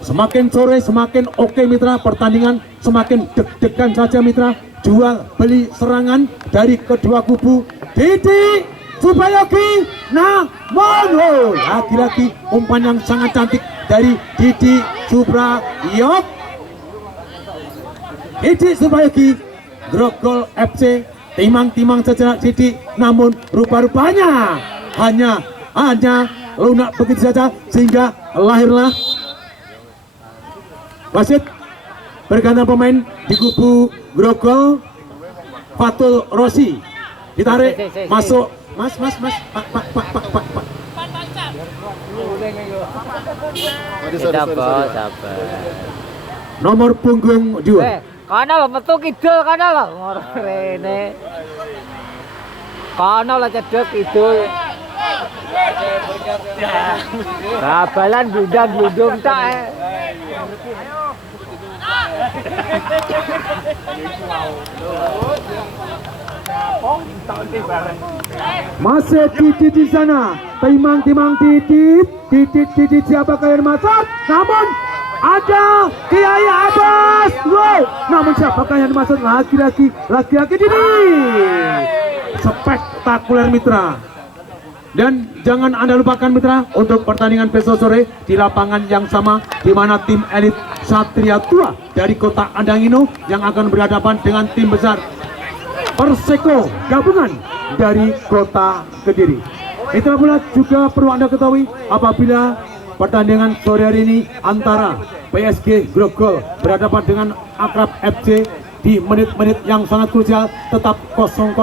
semakin sore semakin oke Mitra, pertandingan semakin deg-degan saja Mitra, jual beli serangan dari kedua kubu. Didi Suprayogi, namun lagi-lagi umpan yang sangat cantik dari Didi Suprayogi. Grogol FC timang sejenak Didi, namun rupa-rupanya hanya lunak begitu saja sehingga lahirlah wasit berganti pemain di kubu Grogol. Fatul Rossi ditarik, masuk Pak. Sabar. Nomor punggung 2 Kana lho metu kidul kana lho ngono rene. Kana lho cedhek kidul. Babalan blundang-blundung tak. Masih Didi di sana, timang Didi siapakah yang masuk? Namun ada Kiai Abbas, namun siapakah yang masuk? Lagi-lagi Didi, spektakuler Mitra. Dan jangan Anda lupakan Mitra, untuk pertandingan besok sore di lapangan yang sama, di mana tim elit Satria Tua dari kota Andangino yang akan berhadapan dengan tim besar Perseko gabungan dari kota Kediri. Mitra pula juga perlu Anda ketahui, apabila pertandingan sore hari ini antara PSG Grogol berhadapan dengan Akrab FC di menit-menit yang sangat krusial tetap 0-0,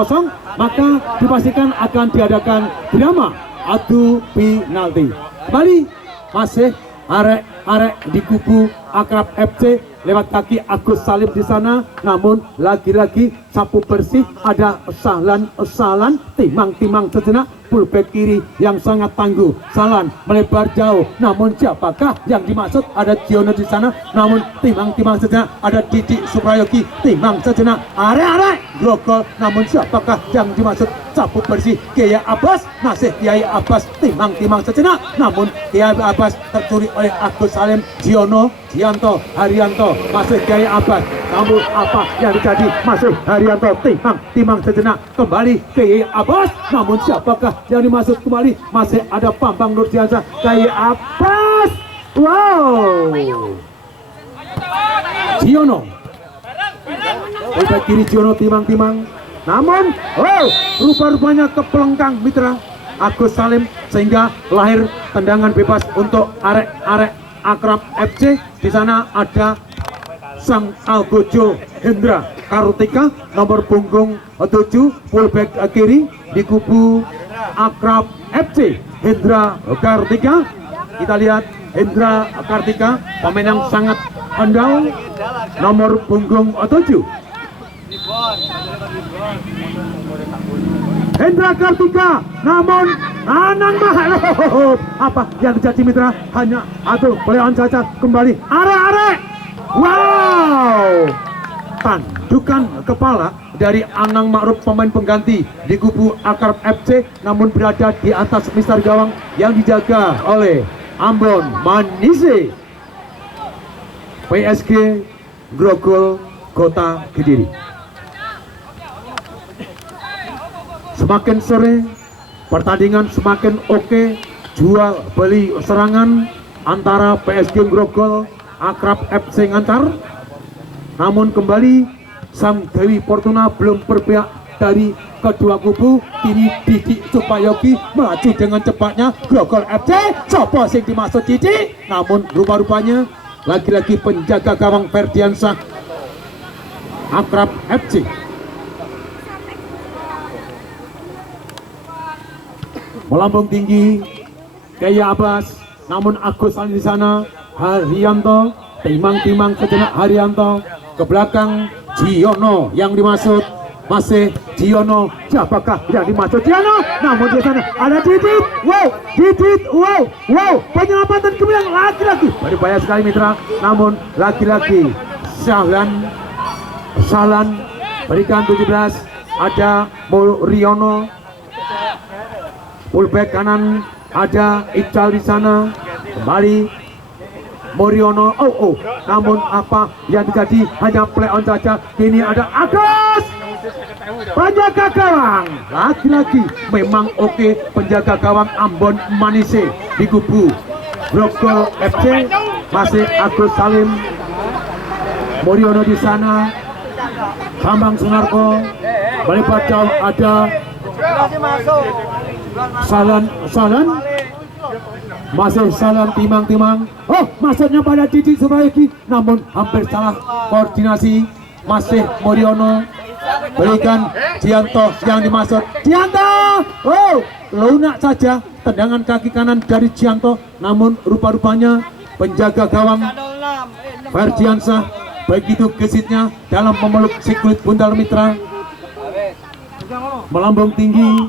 maka dipastikan akan diadakan drama adu penalti. Kembali masih arek di kubu Akrab FC lewat kaki Agus Salim di sana, namun lagi-lagi sapu bersih ada Sahlan timang sejenak fullback kiri yang sangat tangguh. Sahlan melebar jauh, namun siapakah yang dimaksud? Ada Giono di sana, namun timang sejenak ada Didi Suprayogi, timang sejenak arek Grogol, namun siapakah yang dimaksud? sapu bersih Kiai Abbas, masih Kiai Abbas timang-timang sejenak, namun Kiai Abbas tercuri oleh Agus Salim, Jiono, Jianto, Haryanto, masih Kiai Abbas. Namun apa yang terjadi? Masih Haryanto timang sejenak, kembali Kiai Abbas, namun siapakah yang dimaksud kembali? Masih ada Bambang Nurdiansyah, Kiai Abbas. Wow, Jiono Baik kiri Jiono timang-timang, namun rupa-rupanya kepelengkang mitra Agus Salim, sehingga lahir tendangan bebas untuk arek-arek Akrab FC. Di sana ada sang Algojo Hendra Kartika, nomor punggung 7, fullback kiri di kubu Akrab FC. Hendra Kartika, kita lihat Hendra Kartika, pemain yang sangat andal, nomor punggung 7. Hendra Kartika, namun Anang Mahal. Apa yang terjadi mitra? Hanya peleon saja, kembali arek-arek. Wow, tandukan kepala dari Anang Ma'ruf, pemain pengganti di kubu Akrab FC, namun berada di atas mistar gawang yang dijaga oleh Ambon Manise, PSG Grogol Kota Kediri. Semakin sore pertandingan semakin oke, jual beli serangan antara PSG Grogol Akrab FC Ngancar. Namun kembali sang Dewi Fortuna belum berpihak dari kedua kubu. Kini Didi Supayogi maju dengan cepatnya, Grogol FC, sopo sing dimaksud Didi, namun rupa-rupanya lagi-lagi penjaga gawang Ferdiansyah Akrab FC. Melambung tinggi Kiai Abbas, namun Agus Salim di sana, Haryanto timang-timang sejenak, Haryanto ke belakang Jiono yang dimaksud, masih Jiono, siapakah yang dimaksud Jiono, namun di sana ada Didit. Wow, penyelamatan kemudian lagi-lagi berbahaya sekali mitra, namun lagi-lagi Salan berikan 17, ada Mulyono, fullback kanan ada Ical di sana, kembali Moriono. Namun apa yang terjadi? Hanya play on saja. Kini ada Agus, penjaga gawang, lagi-lagi memang oke, penjaga gawang Ambon Manise di kubu Grogol FC, masih Agus Salim, Moriono di sana, Bambang Sunarko, melipat jauh ada Salan, masih Salan timang-timang. Maksudnya pada Didi Supayogi, namun hampir salah koordinasi. Masih Moriono, berikan Jianto yang dimaksud Jianto. Lunak saja tendangan kaki kanan dari Jianto, namun rupa-rupanya penjaga gawang Ferdiansyah begitu gesitnya dalam memeluk si kulit buntal mitra. Melambung tinggi,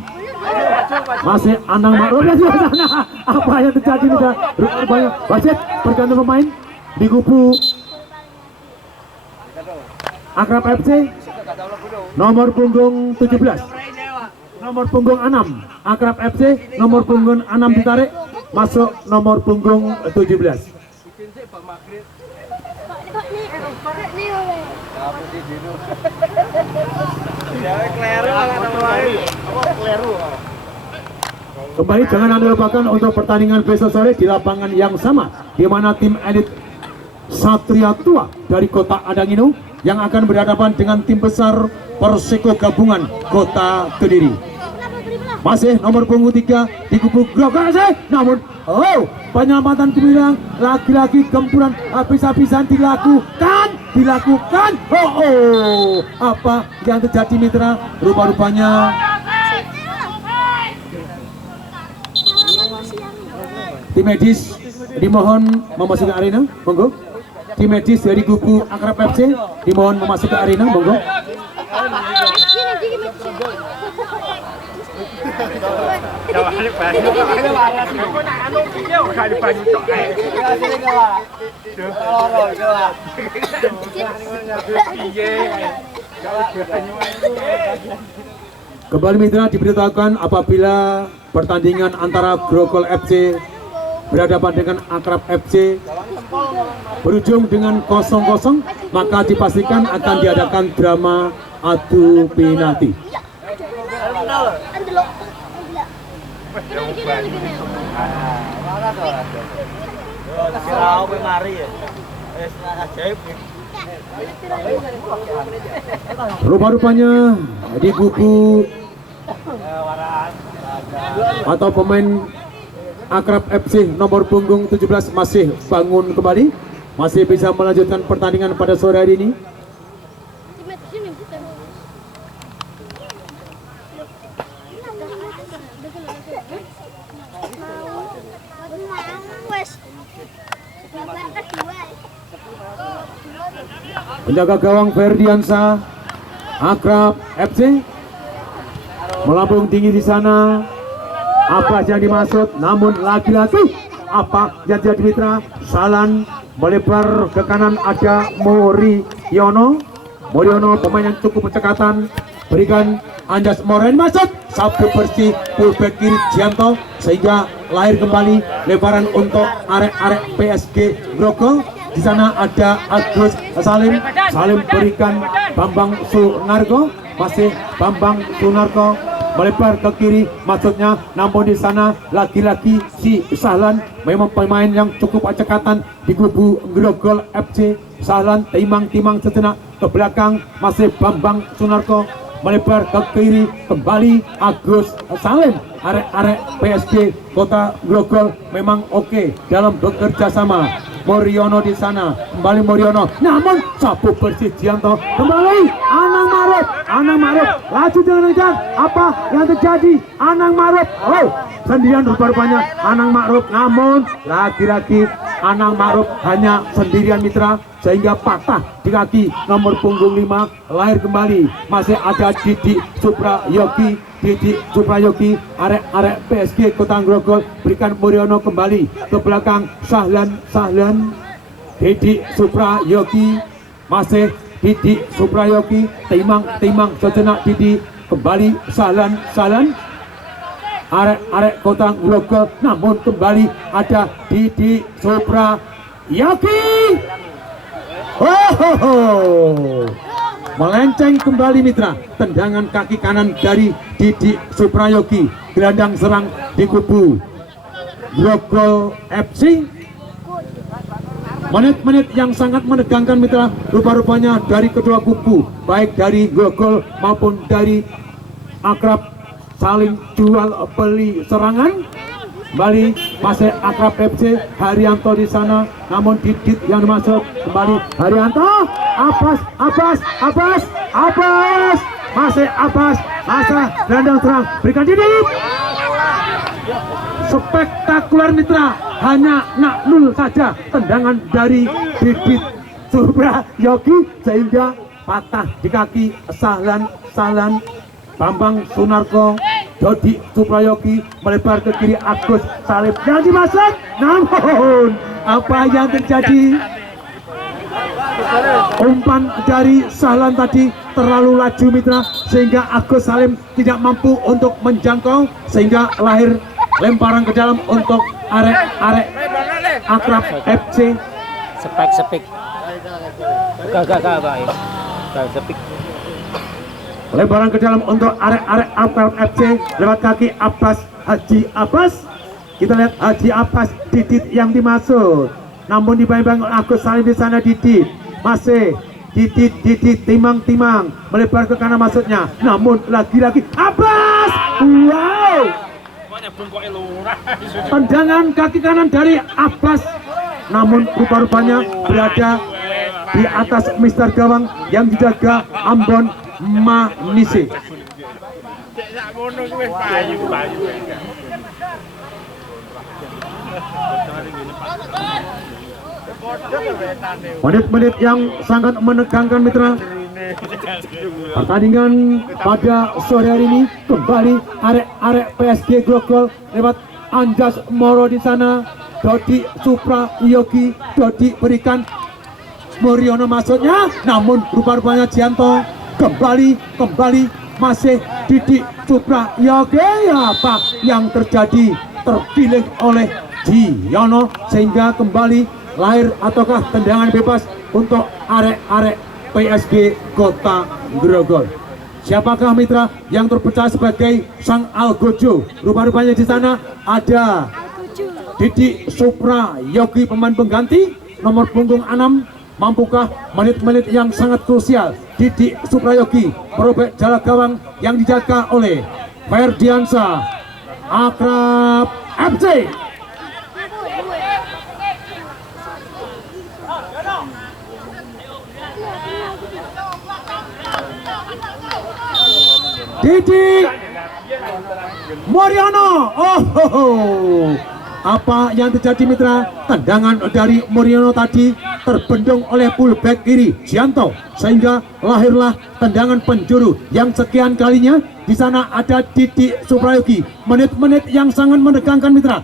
masih Anang Ma'ruf di sana. Apa yang terjadi mitra? Rupanya wasit bergantung pemain di kubu Akrab FC, nomor punggung 17, nomor punggung 6 Akrab FC, nomor punggung 6 ditarik, masuk nomor punggung 17. Kembali jangan Anda lupakan untuk pertandingan besok sore di lapangan yang sama, di mana tim elit Satria Tua dari Kota Adangino yang akan berhadapan dengan tim besar Perseko Gabungan Kota Kediri. Masih nomor punggung 3 di kubu Grogol FC, namun penyelamatan gemilang, lagi-lagi gempuran habis-habisan dilakukan. Apa yang terjadi mitra? Rupa-rupanya tim medis dimohon memasuki arena, monggo. Tim medis dari kubu Akrab FC dimohon memasuki arena, monggo. Kembali mitra diberitahukan apabila pertandingan antara Grogol FC berhadapan dengan Akrab FC berujung dengan 0-0, maka dipastikan akan diadakan drama adu penalti. Rupa-rupanya di kubu atau pemain Akrab FC nomor punggung 17 masih bangun kembali, masih bisa melanjutkan pertandingan pada sore hari ini. Penjaga gawang Ferdiansa Akrab FC melambung tinggi di sana. Apa yang dimaksud? Namun lagi-lagi apa yang jadi mitra? Salan melebar ke kanan, ada Moriono pemain yang cukup bercekatan, berikan Anjas Moren masuk, sapu bersih fullback kiri Gianto, sehingga lahir kembali lebaran untuk arek-arek PSG Grogol. Di sana ada Agus Salim berikan Bambang Sunarko, masih Bambang Sunarko melebar ke kiri maksudnya, namun di sana lagi-lagi si Sahlan memang pemain yang cukup acekatan di kubu Grogol FC. Sahlan timang-timang sejenak ke belakang, masih Bambang Sunarko melebar ke kiri, kembali Agus Salim. Arek-arek PSG Kota Grogol memang oke dalam bekerja sama. Moriono di sana, kembali Moriono, namun sapu bersih Gianto, kembali Anang Maruf, laju dengan ngejar, apa yang terjadi? Anang Maruf, sendirian rupa-rupanya Anang Maruf, namun lagi-lagi Anang Maruf hanya sendirian mitra, sehingga patah di kaki nomor punggung 5, lahir kembali, masih ada Didi Suprayogi, arek-arek PSG Kota Grogol, berikan Moriono kembali ke belakang, Sahlan, Didi Suprayogi, masih Didi Suprayogi, timang sejenak Didi, kembali Sahlan, arek-arek Kota Grogol, namun kembali ada Didi Suprayogi, melenceng kembali mitra, tendangan kaki kanan dari Didi Suprayogi, gelandang serang di kubu Grogol FC. Menit-menit yang sangat menegangkan mitra, rupa-rupanya dari kedua kubu, baik dari Grogol maupun dari Akrab, saling jual beli serangan. Kembali masih Akrab FC, Haryanto di sana, namun Didit yang dimasuk, kembali Haryanto, Abbas, masih Abbas, masa gelandang serang, berikan Didit, spektakuler mitra, hanya nol saja tendangan dari Didit Suprayogi, sehingga patah di kaki Sahlan, Bambang Sunarko, Dodi Suprayogi melebar ke kiri, Agus Salim yang dimasuk, namun apa yang terjadi? Umpan dari Sahlan tadi terlalu laju mitra, sehingga Agus Salim tidak mampu untuk menjangkau, sehingga lahir lemparan ke dalam untuk arek-arek Akrab FC. Sepik. Gak, sepik. Lemparan ke dalam untuk arek-arek Akrab FC lewat kaki Haji Abbas. Kita lihat Haji Abbas, Didit yang dimasuk, namun dibayang Agus Salim di sana. Didit masih Didit timang melebar ke kanan maksudnya, namun lagi-lagi Abbas, wow, tendangan kaki kanan dari Abbas, namun rupa-rupanya berada di atas Mister Gawang yang dijaga Ambon Manise. Menit-menit yang sangat menegangkan mitra. Pertandingan pada sore hari ini, kembali arek-arek PSG Grogol lewat Anjas Moro di sana, Dodi Suprayogi, Dodi berikan Moriono maksudnya, namun rupa-rupanya Gianto kembali masih Didi Suprayogi. Apa yang terjadi? Terpilih oleh Giono sehingga kembali lahir ataukah tendangan bebas untuk arek-arek PSG Kota Grogol. Siapakah mitra yang terpecah sebagai sang Algojo? Rupa-rupanya di sana ada Didi Suprayogi, pemain pengganti nomor punggung 6. Mampukah menit-menit yang sangat krusial Didi Suprayogi merobek jalan gawang yang dijaga oleh Ferdiansa Akrab FC. Didi Moriono. Apa yang terjadi mitra? Tendangan dari Moriono tadi terbendung oleh fullback kiri Gianto sehingga lahirlah tendangan penjuru yang sekian kalinya. Di sana ada Didi Suprayogi. Menit-menit yang sangat menegangkan mitra.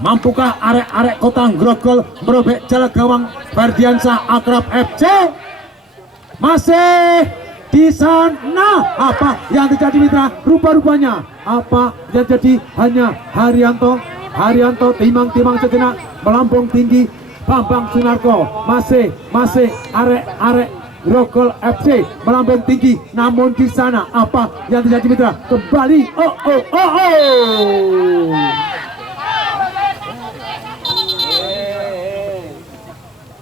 Mampukah arek-arek Kota Grogol merobek jalan gawang Ferdiansa Akrab FC? Masih di sana. Apa yang terjadi mitra? Rupa-rupanya apa yang terjadi? Hanya Haryanto timang-timang sejenak melambung tinggi. Bambang Sunarko masih arek-arek Grogol FC melambung tinggi, namun di sana apa yang terjadi mitra? Kembali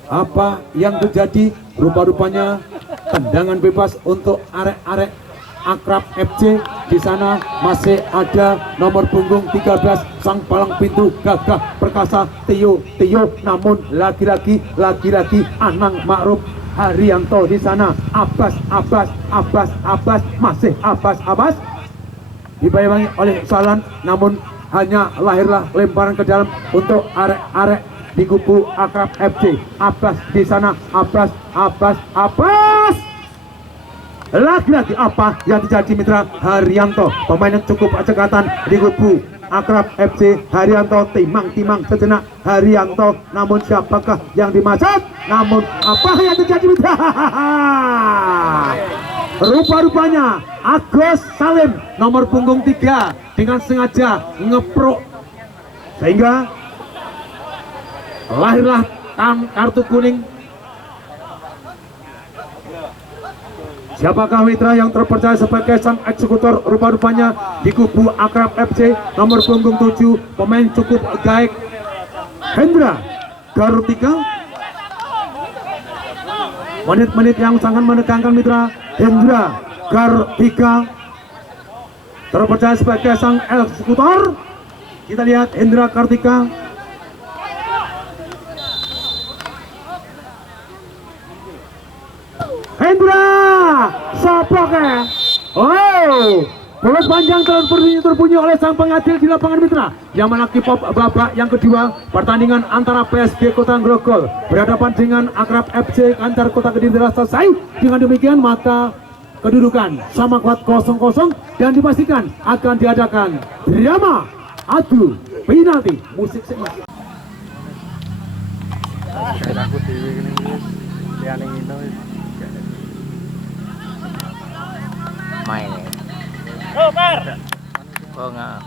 apa yang terjadi? Rupa-rupanya tendangan bebas untuk arek-arek Akrab FC. Di sana masih ada nomor punggung 13 sang palang pintu gagah perkasa Tio, namun lagi-lagi Anang Ma'ruf Haryanto. Di sana Abbas masih Abbas dibayangi oleh Salan, namun hanya lahirlah lemparan ke dalam untuk arek-arek di kubu Akrab FC. Abbas di sana Abbas lagi-lagi apa yang terjadi mitra? Haryanto, pemain yang cukup cekatan di kubu Akrab FC. Haryanto timang-timang sejenak Haryanto, namun siapakah yang dimaksud? Namun apa yang terjadi mitra? Rupa-rupanya Agus Salim nomor punggung 3 dengan sengaja ngeprok sehingga lahirlah kartu kuning. Siapakah mitra yang terpercaya sebagai sang eksekutor? Rupa-rupanya di kubu Akrab FC nomor punggung 7, pemain cukup gaek Hendra Garutika. Menit-menit yang sangat menegangkan mitra. Hendra Garutika terpercaya sebagai sang eksekutor. Kita lihat Hendra Kartika. Hendra Sopoke. Bola panjang terbunyi oleh sang pengadil di lapangan mitra, yang mana kick-off babak yang kedua pertandingan antara PSG Kota Grogol berhadapan dengan Akrab FC Kancar Kota Kediri telah selesai. Dengan demikian maka kedudukan sama kuat 0-0 dan dipastikan akan diadakan drama adu penalti. Musik semuanya. Main ya. Oh enggak.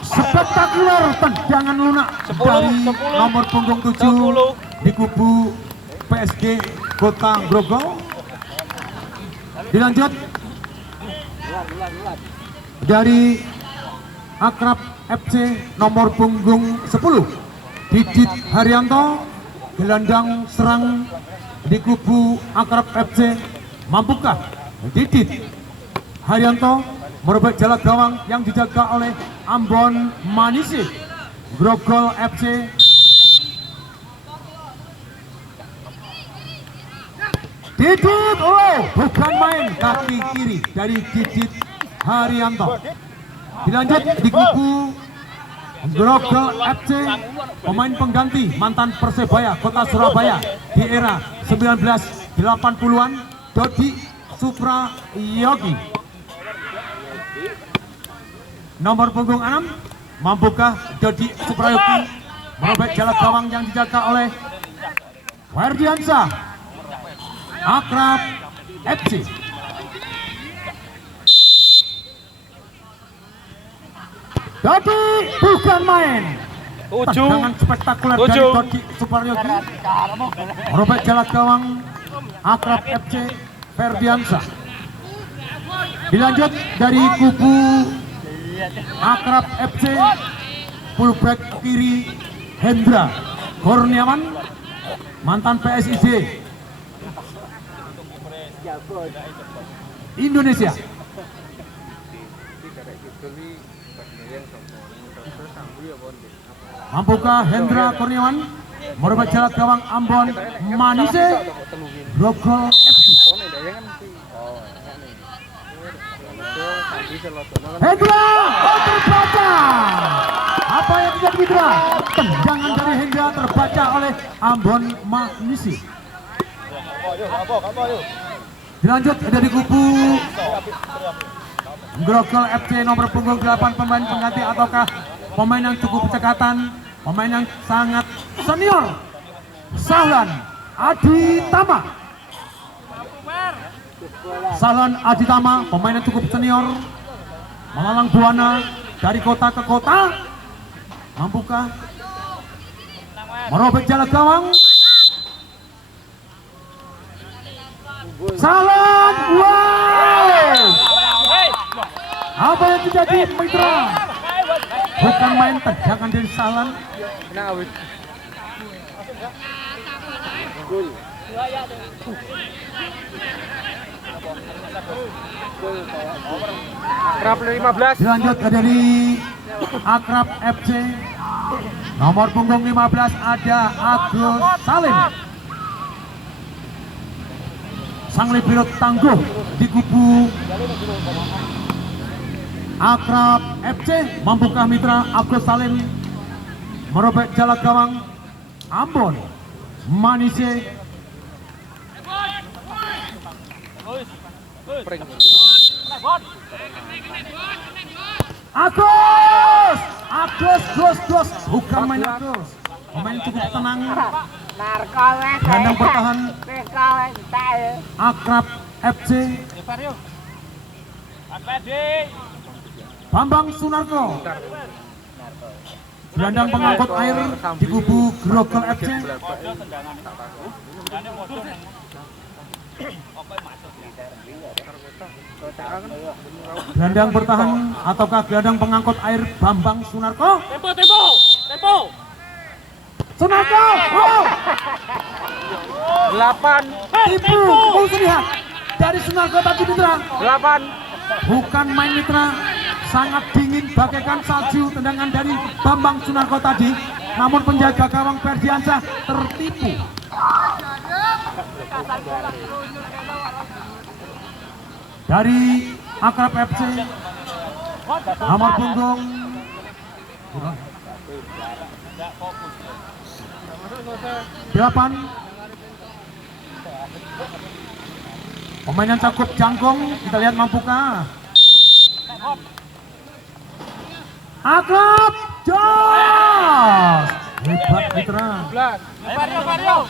Spektakuler tendangan lunak dari nomor punggung 7 di kubu PSG Kota Grogol. Dilanjut dari Akrab FC nomor punggung 10 Didit Haryanto, gelandang serang di kubu Akrab FC. Mampukah Didit Haryanto merobek jalan gawang yang dijaga oleh Ambon Manisi Grogol FC? Didit, bukan main, kaki kiri dari Didit Haryanto. Dilanjut di kubu Grogol FC, pemain pengganti mantan Persebaya Kota Surabaya di era 1980-an, Dodi Suprayogi. Nomor punggung 6, mampukah Dodi Suprayogi merobek jalan gawang yang dijaga oleh Ferdiansa Akrab FC. Jadi bukan main. Tendangan spektakuler dari Dodi Suparyogi. Merobek jalan gawang Akrab FC Ferdiansyah. Dilanjut dari kubu Akrab FC, fullback kiri Hendra Kurniawan, mantan PSID Indonesia. Mampukah Hendra Kurniawan merubah jalan gawang Ambon Manise Grogol FC. Hendra terbaca. Apa yang terjadi Hendra? Tendangan dari Hendra terbaca oleh Ambon Manise. Dilanjut dari kubu Grogol FC nomor punggung 8, pemain pengganti ataukah pemain yang cukup cekatan, pemain yang sangat senior, Sahlan Aditama. Sahlan Aditama, pemain yang cukup senior, melalang buana dari kota ke kota. Mampukah merobek jalan gawang? Sahlan, wow! Apa yang terjadi Mitra? Bukan main, tendangan dari Sahlan. Akrab 15. Dilanjut dari Akrab FC nomor punggung 15 ada Agus Salim, sang libero tangguh di kubu Akrab FC. Mampukah Mitra Agus Salim merobek jalan gawang Ambon Manise? Agus, bukan main Agus, pemain cukup tenang, gelandang bertahan Akrab FC Bambang Sunarko, gelandang pengangkut air di kubu Grogol FC. Gelandang bertahan ataukah gelandang pengangkut air Bambang Sunarko? Tempo. Sunarko, wow! 8. Tipu, bisa lihat dari Sunarko tadi Mitra. 8. Bukan main Mitra, sangat dingin bagaikan salju tendangan dari Bambang Sunarko tadi. Namun penjaga gawang Ferdiansyah tertipu. Dari Akrab FC nomor punggung 8, pemain yang cukup jangkung, kita lihat mampukah Akrab jos hebat Mitra.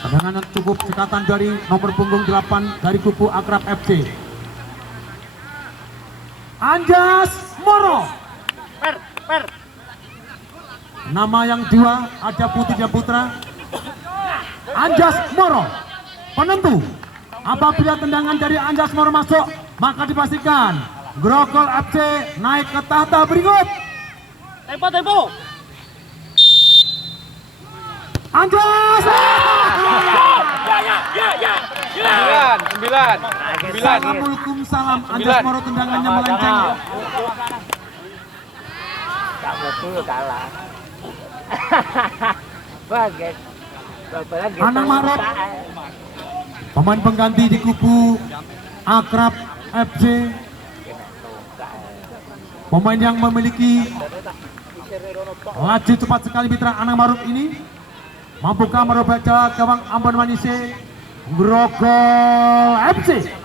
Tendangan yang cukup cekatan dari nomor punggung 8 dari kubu Akrab FC. Anjas Moro. Nama yang dua ada Putri dan Putra. Anjas Moro penentu. Apabila tendangan dari Anjas Moro masuk, maka dipastikan Grogol FC naik ke tahta berikut. Tempo. Anjas. 9. Assalamualaikum, Anjas Moro tendangannya melenceng. Kalah. Anang Marot, pemain pengganti di kubu Akrab FC, pemain yang memiliki laju cepat sekali Mitra. Anang Marot ini mampukah merobek jalan gawang Ambon Manise Grogol FC?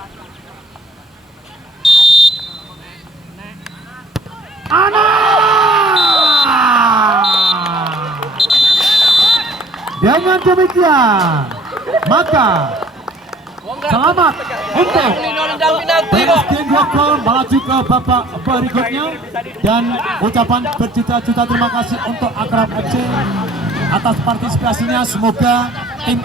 Dengan demikian, maka Selamat untuk PSG Grogol melaju ke babak berikutnya, dan ucapan berjuta-juta terima kasih untuk Akrab FC atas partisipasinya. Semoga tim